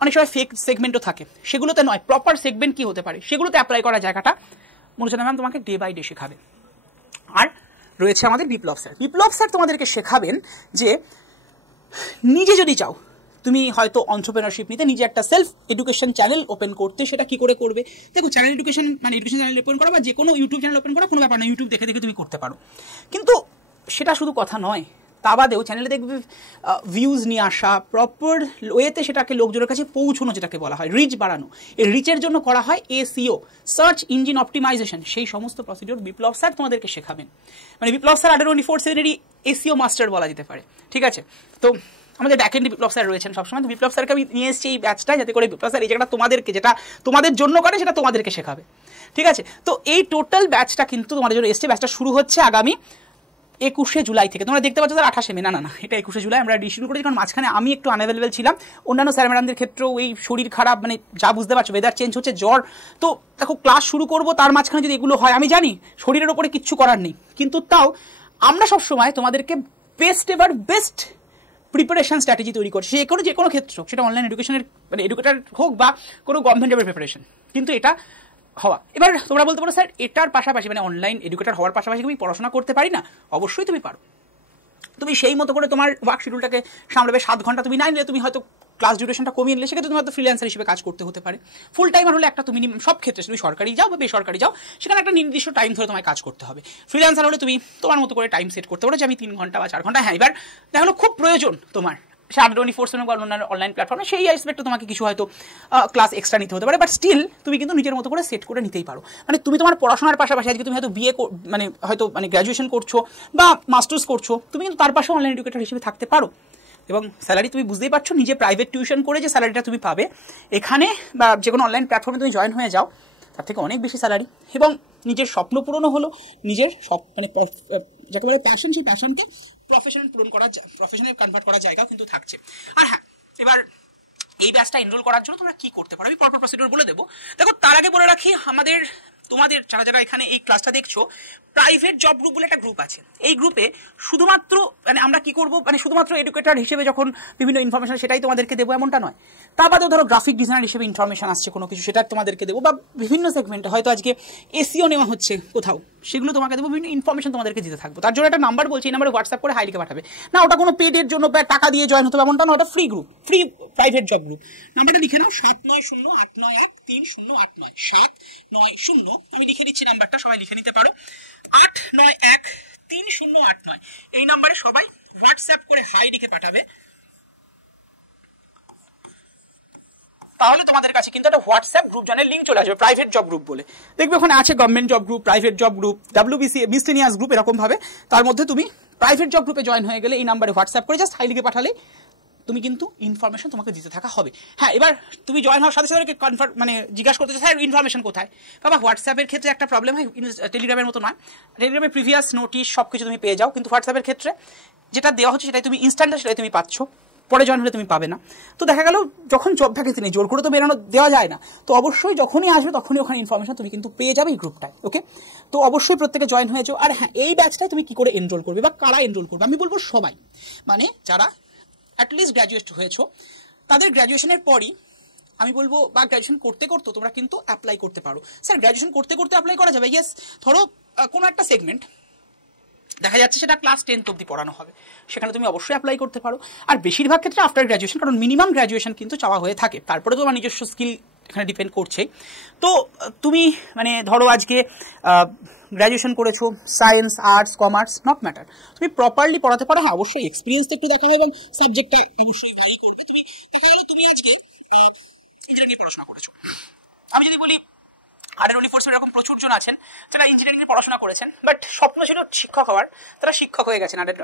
অনেক সময় ফেক সেগমেন্টও থাকে, সেগুলোতে নয়, প্রপার সেগমেন্ট কি হতে পারে সেগুলোতে অ্যাপ্লাই করার জায়গাটা মধুসূদন ম্যাম তোমাকে ডে বাই ডে শেখাবে। আর রয়েছে আমাদের বিপ্লব স্যার তোমাদেরকে শেখাবেন যে নিজে যদি চাও তুমি হয়তো এন্টারপ্রেনারশিপ নিতে, নিজে একটা সেলফ এডুকেশন চ্যানেল ওপেন করতে, সেটা কি করে করবে। দেখো চ্যানেল এডুকেশন মানে এডুকেশন চ্যানেল ওপেন করা বা যে কোনো ইউটিউব চ্যানেল ওপেন করা কোনো ব্যাপার না, ইউটিউব দেখে দেখে তুমি করতে পারো, কিন্তু সেটা শুধু কথা নয়, তা বাদেও চ্যানেলে দেখবে ভিউজ নিয়ে আসা, প্রপার ওয়েতে সেটাকে লোকজনের কাছে পৌঁছানো, যেটাকে বলা হয় রিচ বাড়ানো, এই রিচের জন্য করা হয় এসইও, সার্চ ইঞ্জিন অপটিমাইজেশন, সেই সমস্ত প্রসিডিওর বিপ্লব স্যার তোমাদেরকে শেখাবেন। মানে বিপ্লব স্যার 8/24/7 এসইও মাস্টার বলা যেতে পারে, ঠিক আছে। তো আমাদের ব্যাকএন্ডে বিপ্লব স্যার রয়েছেন সবসময়, তো বিপ্লব স্যারকে আমি নিয়ে এসেছি এই ব্যাচটা, যাতে করে বিপ্লব স্যার এই জায়গাটা তোমাদেরকে, যেটা তোমাদের জন্য করে সেটা তোমাদেরকে শেখাবে, ঠিক আছে। তো এই টোটাল ব্যাচটা কিন্তু তোমাদের জন্য এসছে, ব্যাচটা শুরু হচ্ছে আগামী 21শে জুলাই থেকে। তোমরা দেখতে পাচ্ছ স্যার 28শে মে, না এটা 21শে জুলাই আমরা ডিস্ট্রিবিউট করেছি, কারণ মাঝখানে আমি একটু আনঅ্যাভেলেবল ছিলাম, অন্যান্য স্যার ম্যাডামদের ক্ষেত্রেও এই শরীর খারাপ, মানে যা বুঝতে পারছো ওয়েদার চেঞ্জ হচ্ছে, জ্বর, তো দেখো ক্লাস শুরু করবো তার মাঝখানে যদি এগুলো হয়, আমি জানি শরীরের ওপরে কিচ্ছু করার নেই, কিন্তু তাও আমরা সবসময় তোমাদেরকে বেস্ট প্রিপারেশন স্ট্র্যাটেজি তৈরি করছি, যে কোনো ক্ষেত্র, সেটা অনলাইন এডুকেশনের মানে এডুকেটার হোক বা কোনো গভর্নমেন্ট জবের প্রিপারেশন, কিন্তু এটা হওয়া। এবার তোমরা বলতে পারো স্যার এটার পাশাপাশি মানে অনলাইন এডুকেটার হওয়ার পাশাপাশি তুমি পড়াশোনা করতে পারি না? অবশ্যই তুমি পারো, তুমি সেই মতো করে তোমার ওয়ার্ক শিডিউলটাকে সামলাবে। 7 ঘন্টা তুমি না নিলে, তুমি হয়তো ক্লাস ডিউরেশনটা কমিয়ে নিলে, সেক্ষেত্রে তুমি হয়তো ফ্রিল্যান্সার হিসেবে কাজ করতে হতে পারে। ফুল টাইমার হলে একটা তুমি সব ক্ষেত্রে তুমি সরকারি যাও বা বেসরকারি যাও, সেখানে একটা নির্দিষ্ট টাইম ধরে তোমায় কাজ করতে হবে। ফ্রিল্যান্সার হলে তুমি তোমার মতো করে টাইম সেট করতে পারো যে আমি 3 ঘন্টা বা 4 ঘন্টা। হ্যাঁ, এবার দেখা গেলো খুব প্রয়োজন তোমার 8/24/7 অনলাইন প্ল্যাটফর্মে, সেই এসপেক্টে তোমাকে কিছু হয়তো ক্লাস এক্সট্রা নিতে হতে পারে, বাট স্টিল তুমি কিন্তু নিজের মতো করে সেট করে নিতেই পারো। মানে তুমি তোমার পড়াশোনার পাশাপাশি, আজকে তুমি হয়তো বিএ মানে গ্র্যাজুয়েশন করছো বা মাস্টার্স করছো, তুমি কিন্তু তার পাশে অনলাইন এডুকেটর হিসেবে থাকতে পারো। এবং স্যালারি তুমি বুঝতেই পারছো, নিজে প্রাইভেট টিউশন করে যে স্যালারিটা তুমি পাবে এখানে বা যে কোনো অনলাইন প্ল্যাটফর্মে তুমি জয়েন হয়ে যাও, তার থেকে অনেক বেশি স্যালারি, এবং নিজের স্বপ্ন পূরণও হলো, নিজের মানে যাকে বলে প্যাশন, সেই প্যাশনকে প্রফেশনে কনভার্ট করার জায়গা কিন্তু থাকছে। আর হ্যাঁ, এবার এই ব্যাচটা এনরোল করার জন্য তোমরা কি করতে পারো আমি পরপর প্রসিডিউর বলে দেবো। দেখো তার আগে বলে রাখি, তোমাদের যারা এখানে এই ক্লাসটা দেখছো, প্রাইভেট জব গ্রুপ বলে একটা গ্রুপ আছে। এই গ্রুপে শুধুমাত্র মানে আমরা কি করবো, মানে শুধুমাত্র এডুকেটর হিসেবে যখন বিভিন্ন ইনফরমেশন সেটাই তোমাদেরকে দেবো এমনটা নয়, তা বাদেও ধরো গ্রাফিক ডিজাইনার হিসেবে ইনফরমেশন আসছে কোনো কিছু, সেটা তোমাদেরকে দেবো, বা বিভিন্ন সেগমেন্টে হয়তো আজকে এসইও নেওয়া হচ্ছে কোথাও, সেগুলো তোমাকে দেবো, বিভিন্ন ইনফরমেশন তোমাদেরকে দিতে থাকবো। তার জন্য একটা নাম্বার বলছি, এই নাম্বারে হোয়াটসঅ্যাপ করে হাই লিখে পাঠাবে না, ওটা কোনো পেডের জন্য টাকা দিয়ে জয়েন হতে হবে এমনটা না, ওটা free group, free private job group. নাম্বারটা লিখে নাও 7908913089, 790, আমি লিখে দিচ্ছি নাম্বারটা, সবাই লিখে নিতে পারো, 8913089। এই নাম্বারে সবাই হোয়াটসঅ্যাপ করে হাই লিখে পাঠাবে। তাহলে তোমাদের কাছে কিন্তু একটা হোয়াটসঅ্যাপ গ্রুপ জয়েনের লিঙ্ক চলে আসবে, প্রাইভেট জব গ্রুপ বলে। দেখবে ওখানে আছে government job group, private job group, WBC miscellaneous group, এরকম ভাবে। তার মধ্যে তুমি প্রাইভেট জব গ্রুপে জয়েন হয়ে গেলে এই নাম্বারে হোয়াটসঅ্যাপ করে জাস্ট হাই লিখে পাঠালে তুমি কিন্তু ইনফরমেশন তোমাকে দিতে থাকা হবে। হ্যাঁ, এবার তুমি জয়েন হওয়ার সাথে সাথে মানে জিজ্ঞাসা করতে স্যার ইনফরমেশন কোথায়? বাবা হোয়াটসঅ্যাপের ক্ষেত্রে একটা প্রবলেম হয়, টেলিগ্রামের মতো নয়। টেলিগ্রামে প্রিভিয়াস নোটিশ সব কিছু তুমি পেয়ে যাও, কিন্তু হোয়াটসঅ্যাপের ক্ষেত্রে যেটা দেওয়া হচ্ছে সেটাই তুমি ইনস্ট্যান্ট, সেটাই তুমি পাচ্ছ, পরে জয়েন হলে তুমি পাবে না। তো দেখা গেল যখন জব ভ্যাকেন্সি নেই, জোর করে তো বেরানো দেওয়া যায় না, তো অবশ্যই যখনই আসবে তখনই ওখানে ইনফরমেশন তুমি কিন্তু পেয়ে যাবে এই গ্রুপটায়। ওকে, তো অবশ্যই প্রত্যেকে জয়েন হয়ে যাও। আর হ্যাঁ, এই ব্যাচটায় তুমি কি করে এনরোল করবে বা কারা এনরোল করবে? আমি বলবো সবাই, মানে যারা অ্যাটলিস্ট গ্র্যাজুয়েট হয়েছো, তাদের গ্র্যাজুয়েশনের পরই আমি বলবো, বা গ্র্যাজুয়েশন করতে করতে তোমরা কিন্তু অ্যাপ্লাই করতে পারো। স্যার গ্র্যাজুয়েশন করতে করতে অ্যাপ্লাই করা যাবে? ইয়েস, ধরো কোনো একটা সেগমেন্ট দেখা যাচ্ছে সেটা ক্লাস 10 অবধি পড়ানো হবে, সেখানে তুমি অবশ্যই অ্যাপ্লাই করতে পারো। আর বেশিরভাগ ক্ষেত্রে আফটার গ্র্যাজুয়েশন, কারণ মিনিমাম গ্র্যাজুয়েশন কিন্তু চাওয়া হয়ে থাকে, তারপরে তোমার নিজস্ব স্কিল এখানে ডিপেন্ড করছে। তো তুমি মানে ধরো আজকে গ্র্যাজুয়েশন করেছো science, arts, commerce, not matter, তুমি প্রপারলি পড়াতে পারো। হ্যাঁ, অবশ্যই এক্সপিরিয়েন্স তো একটু দেখাবে এবং সাবজেক্টটা পড়াশোনা করেছো। আমি যদি বলি R&D এরকম প্রচুর জন আছেন যারা ইঞ্জিনিয়ারিং এ পড়াশোনা করেছেন, বাট স্বপ্ন ছিল শিক্ষক হওয়ার, তারা শিক্ষক হয়ে গেছেন R&D।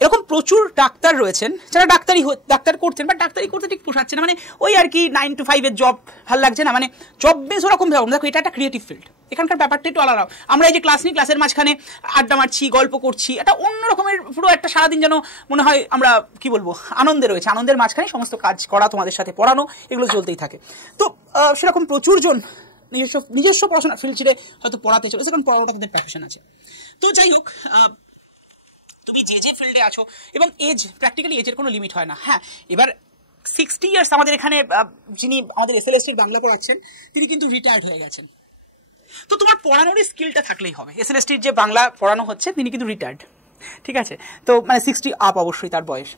এরকম প্রচুর ডাক্তার রয়েছেন যারা ডাক্তার করছেন, বাট ডাক্তারি করতে ঠিক পোষাচ্ছে না, মানে ওই আর কি 9 to 5 এর জব ভালো লাগছে না, মানে জব বেস ওরকম। দেখো এটা একটা ক্রিয়েটিভ ফিল্ড, এখানকার ব্যাপারটা একটু আলাদা। আমরা এই যে ক্লাস নিই, ক্লাসের মাঝখানে আড্ডা মারছি, গল্প করছি, এটা অন্য রকমের পুরো একটা সারাদিন যেন মনে হয় আমরা কি বলবো আনন্দে রয়েছে, আনন্দের মাঝখানে সমস্ত কাজ করা, তোমাদের সাথে পড়ানো, এগুলো চলতেই থাকে। তো সেরকম প্রচুর জন নিজস্ব পড়াশোনা ফিল্ড ছেড়ে হয়তো পড়াতে চলেছে, কারণ পড়াটা তাদের প্যাশন আছে। তো যাই হোক, তুমি যে ফিল্ডে আছো, এবং এজ, প্র্যাকটিক্যালি এজের কোনো লিমিট হয় না। হ্যাঁ, এবার 60 ইয়ার্স আমাদের এখানে যিনি আমাদের SLSTর বাংলা পড়াচ্ছেন, তিনি কিন্তু রিটায়ার্ড হয়ে গেছেন। তো তোমার পড়ানোর স্কিলটা থাকলেই হবে। SLSTর যে বাংলা পড়ানো হচ্ছে তিনি কিন্তু রিটায়ার্ড, ঠিক আছে? তো মানে 60 আপ অবশ্যই তার বয়স।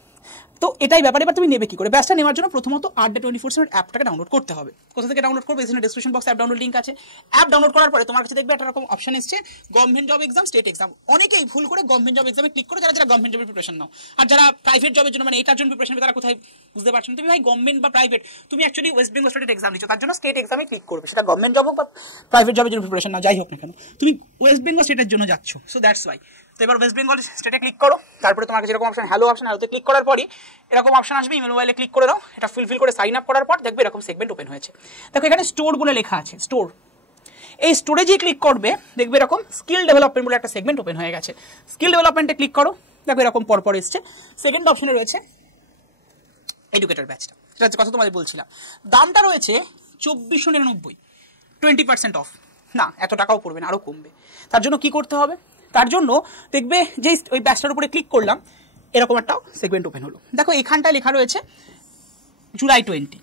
তো এটাই ব্যাপার। এবার তুমি নেবে কি করে? ব্যাচটা নেওয়ার জন্য প্রথমত R/24/7 অ্যাপটাকে ডাউনলোড করতে হবে। কোথা থেকে ডাউনলোড করবে? এখানে ডেসক্রিপশন বক্সে অ্যাপ ডাউনলোড লিংক আছে। অ্যাপ ডাউনলোড করার পরে তোমার কাছে দেখবে একটা রকম অপশন এসছে, government job exam, state exam. অনেকেই ভুল করে গভর্নমেন্ট জব এক্সামে ক্লিক করে, যারা গভর্নমেন্ট জবের প্রিপারেশন নাও। আর যারা প্রাইভেট জবের জন্য, মানে এটার জন্য প্রিপারেশন নেবে, তারা কোথায় বুঝতে পারছো না। তুমি ভাই গভর্নমেন্ট বা প্রাইভেট, তুমি actually West Bengal state exam দিচ্ছ, তার জন্য স্টেট এক্সামে ক্লিক করবে। সেটা গভর্নমেন্ট জব হোক বা প্রাইভেট জবের জন্য প্রিপারেশন নাও, যাই হোক না কেন, তুমি ওয়েস্ট বেঙ্গল স্টেটের জন্য যাচ্ছ। So that's why. তো এবার ওয়েস্ট বেঙ্গল স্টেটে ক্লিক করো, তারপরে তোমার কাছে এরকম অপশন হ্যালোতে ক্লিক করার পরই এরকম অপশন আসবে, ইমেল মোবাইলে ক্লিক করে দাও। এটা ফিল করে সাইন আপ করার পর দেখবে এরকম সেগমেন্ট ওপেন হয়েছে। দেখো এখানে স্টোর বলে লেখা আছে, স্টোর। এই স্টোরেজে ক্লিক করবে, দেখবে এরকম স্কিল ডেভেলপমেন্ট বলে একটা সেগমেন্ট ওপেন হয়ে গেছে। স্কিল ডেভেলপমেন্টে ক্লিক করো, দেখো এরকম পরপর এসছে। সেকেন্ড অপশনে রয়েছে এডুকেটর ব্যাচটা, যেটা কথা তোমাদের বলছিলাম। দামটা রয়েছে 2499, 20% অফ। না, এত টাকাও পড়বে না, আরও কমবে। তার জন্য কি করতে হবে? তার জন্য দেখবে যে ওই ব্যাচটার উপরে ক্লিক করলাম, এরকম একটা সেগমেন্ট ওপেন হলো। দেখো এখানটায় লেখা রয়েছে জুলাই 20,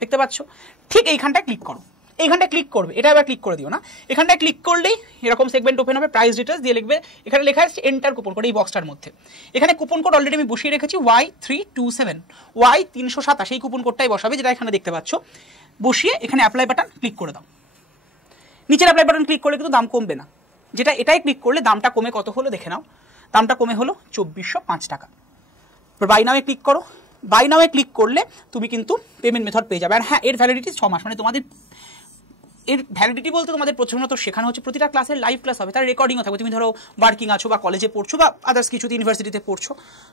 দেখতে পাচ্ছ? ঠিক এইখানটায় ক্লিক করো, এইখানটায় ক্লিক করবে। এটা এবার ক্লিক করে দিও না, এখানটায় ক্লিক করলেই এরকম সেগমেন্ট ওপেন হবে। প্রাইস ডিটেলস দিয়ে লিখবে, এখানে লেখা আছে এন্টার কুপন কোড। এই বক্সটার মধ্যে এখানে কুপন কোড অলরেডি আমি বসিয়ে রেখেছি, Y327, Y327, এই কুপন কোডটাই বসাবে, যেটা এখানে দেখতে পাচ্ছ। বসিয়ে এখানে অ্যাপ্লাই বাটন ক্লিক করে দাও। নিচের অ্যাপ্লাই বাটন ক্লিক করলে কিন্তু দাম কমবে না, যেটা এটাই ক্লিক করলে দামটা কমে কত হলো দেখে নাও। দামটা কমে হলো 2405 টাকা। বাই নাওয়ে ক্লিক করো, বাই নাওয়ে ক্লিক করলে তুমি কিন্তু পেমেন্ট মেথড পেয়ে যাবে। আর হ্যাঁ, এর ভ্যালিডিটি 6 মাস, মানে তোমাদের এর ভ্যালিডিটি বলতে তোমাদের প্রথমত শেখানো হচ্ছে, প্রতিটা ক্লাসের লাইভ ক্লাস হবে, তার রেকর্ডিংও থাকবে। তুমি ধরো ওয়ার্কিং আছো বা কলেজে পড়ছো বা আদার্স কিছুতে ইউনিভার্সিটিতে পড়ছো,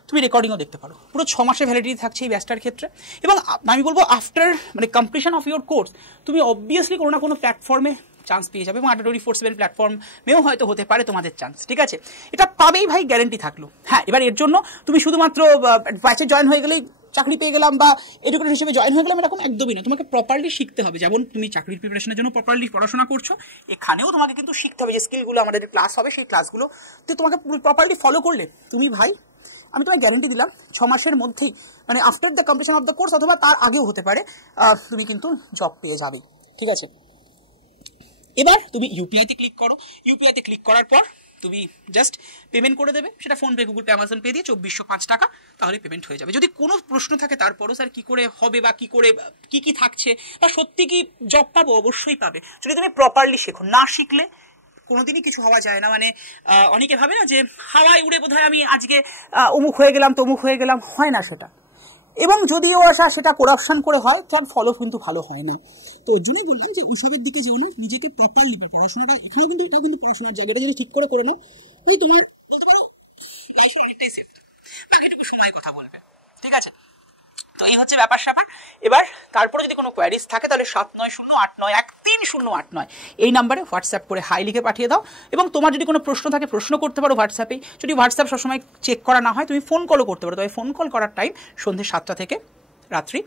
তুমি রেকর্ডিংও দেখতে পারো। পুরো 6 মাসের ভ্যালিডিটি থাকছে এই ব্যাচটার ক্ষেত্রে। এবং আমি বলবো আফটার মানে কমপ্লিশন অফ ইউর কোর্স তুমি অবভিয়াসলি কোনো না কোনো প্ল্যাটফর্মে চান্স পেয়ে যাবে, এবং R/24/7 প্ল্যাটফর্মেও হয়তো হতে পারে তোমাদের চান্স, ঠিক আছে? এটা পাবেই ভাই, গ্যারেন্টি থাকলো। হ্যাঁ, এবার এর জন্য তুমি শুধুমাত্র ব্যাচে জয়েন হয়ে গেলেই চাকরি পেয়ে গেলাম বা এডুকেটর হিসেবে জয়েন হয়ে গেলাম, এরকম একদমই না। তোমাকে প্রপারলি শিখতে হবে। যেমন তুমি চাকরির প্রিপারেশনের জন্য প্রপারলি পড়াশোনা করছো, এখানেও তোমাকে কিন্তু শিখতে হবে। যে স্কিলগুলো আমাদের ক্লাস হবে, সেই ক্লাসগুলোতে তোমাকে প্রপারলি ফলো করলে তুমি ভাই, আমি তোমায় গ্যারেন্টি দিলাম 6 মাসের মধ্যেই, মানে after the completion of the course অথবা তার আগেও হতে পারে, তুমি কিন্তু জব পেয়ে যাবে, ঠিক আছে? এবার তুমি ইউপিআইতে ক্লিক করো। ইউপিআইতে ক্লিক করার পর তুমি জাস্ট পেমেন্ট করে দেবে, সেটা PhonePe, Google pay, Amazon pay দিয়ে 2405 টাকা, তাহলে পেমেন্ট হয়ে যাবে। যদি কোনো প্রশ্ন থাকে তারপরও স্যার কী করে হবে বা কী করে কী থাকছে বা সত্যি কি জব পাবো, অবশ্যই পাবে যদি তুমি প্রপারলি শেখো। না শিখলে কোনোদিনই কিছু হওয়া যায় না। মানে অনেকে ভাবে না যে হাওয়ায় উড়ে বোধহয় আমি আজকে অমুক হয়ে গেলাম তমুক হয়ে গেলাম, হয় না সেটা। এবং যদিও আসা সেটা করাপশন করে হয়, তার ফলও কিন্তু ভালো হয় না। তো ওই জন্যই বললাম যে ওইসবের দিকে যেও না, নিজেকে প্রপারলি পড়াশোনাটা, এখানেও কিন্তু এটাও কিন্তু পড়াশোনার জায়গা, এটা যদি ঠিক করে নাও, ওই তোমার বলতে পারো লাইফে অনেকটাই সেফ। বাকিটুকু সময় কথা বলবে, ঠিক আছে? তো এই হচ্ছে ব্যাপার স্যাপার। এবার তারপরে যদি কোনো কোয়ারিজ থাকে তাহলে 7908913089 এই নাম্বারে হোয়াটসঅ্যাপ করে হাই লিখে পাঠিয়ে দাও। এবং তোমার যদি কোনো প্রশ্ন থাকে প্রশ্ন করতে পারো হোয়াটসঅ্যাপে। যদি হোয়াটসঅ্যাপ সবসময় চেক করা না হয় তুমি ফোন কলও করতে পারো, তবে ফোন কল করার টাইম সন্ধ্যে 7টা থেকে রাত্রি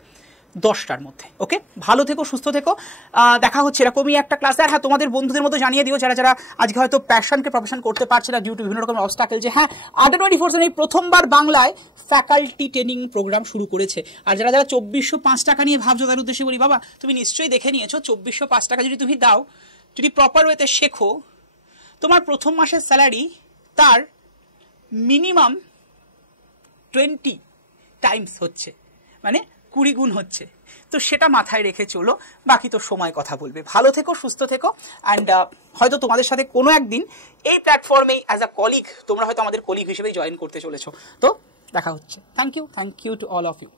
10টার মধ্যে। ওকে, ভালো থেকো, সুস্থ থেকো, দেখা হচ্ছে এরকমই একটা ক্লাসে। আর হ্যাঁ, তোমাদের বন্ধুদের মতো জানিয়ে দিও যারা যারা আজকে হয়তো প্যাশনকে প্রফেশন করতে পারছে না ডিউ টু বিভিন্ন রকমের অবস্টাকেল, যে হ্যাঁ ADDA24 এই প্রথমবার বাংলায় ফ্যাকাল্টি ট্রেনিং প্রোগ্রাম শুরু করেছে। আর যারা যারা 2405 টাকা নিয়ে ভাবছো তার উদ্দেশ্যে বলি, বাবা তুমি নিশ্চয়ই দেখে নিয়েছো 2405 টাকা যদি তুমি দাও, যদি প্রপার ওয়েতে শেখো, তোমার প্রথম মাসের স্যালারি তার মিনিমাম 20 টাইমস হচ্ছে, মানে 20 গুণ হচ্ছে। তো সেটা মাথায় রেখে চলো, বাকি তো সময় কথা বলবে। ভালো থেকো, সুস্থ থেকো, অ্যান্ড হয়তো তোমাদের সাথে কোনো একদিন এই প্ল্যাটফর্মেই অ্যাজ আ কলিগ তোমরা হয়তো আমাদের কলিগ হিসেবেই জয়েন করতে চলেছো। তো দেখা হচ্ছে। Thank you to all of you.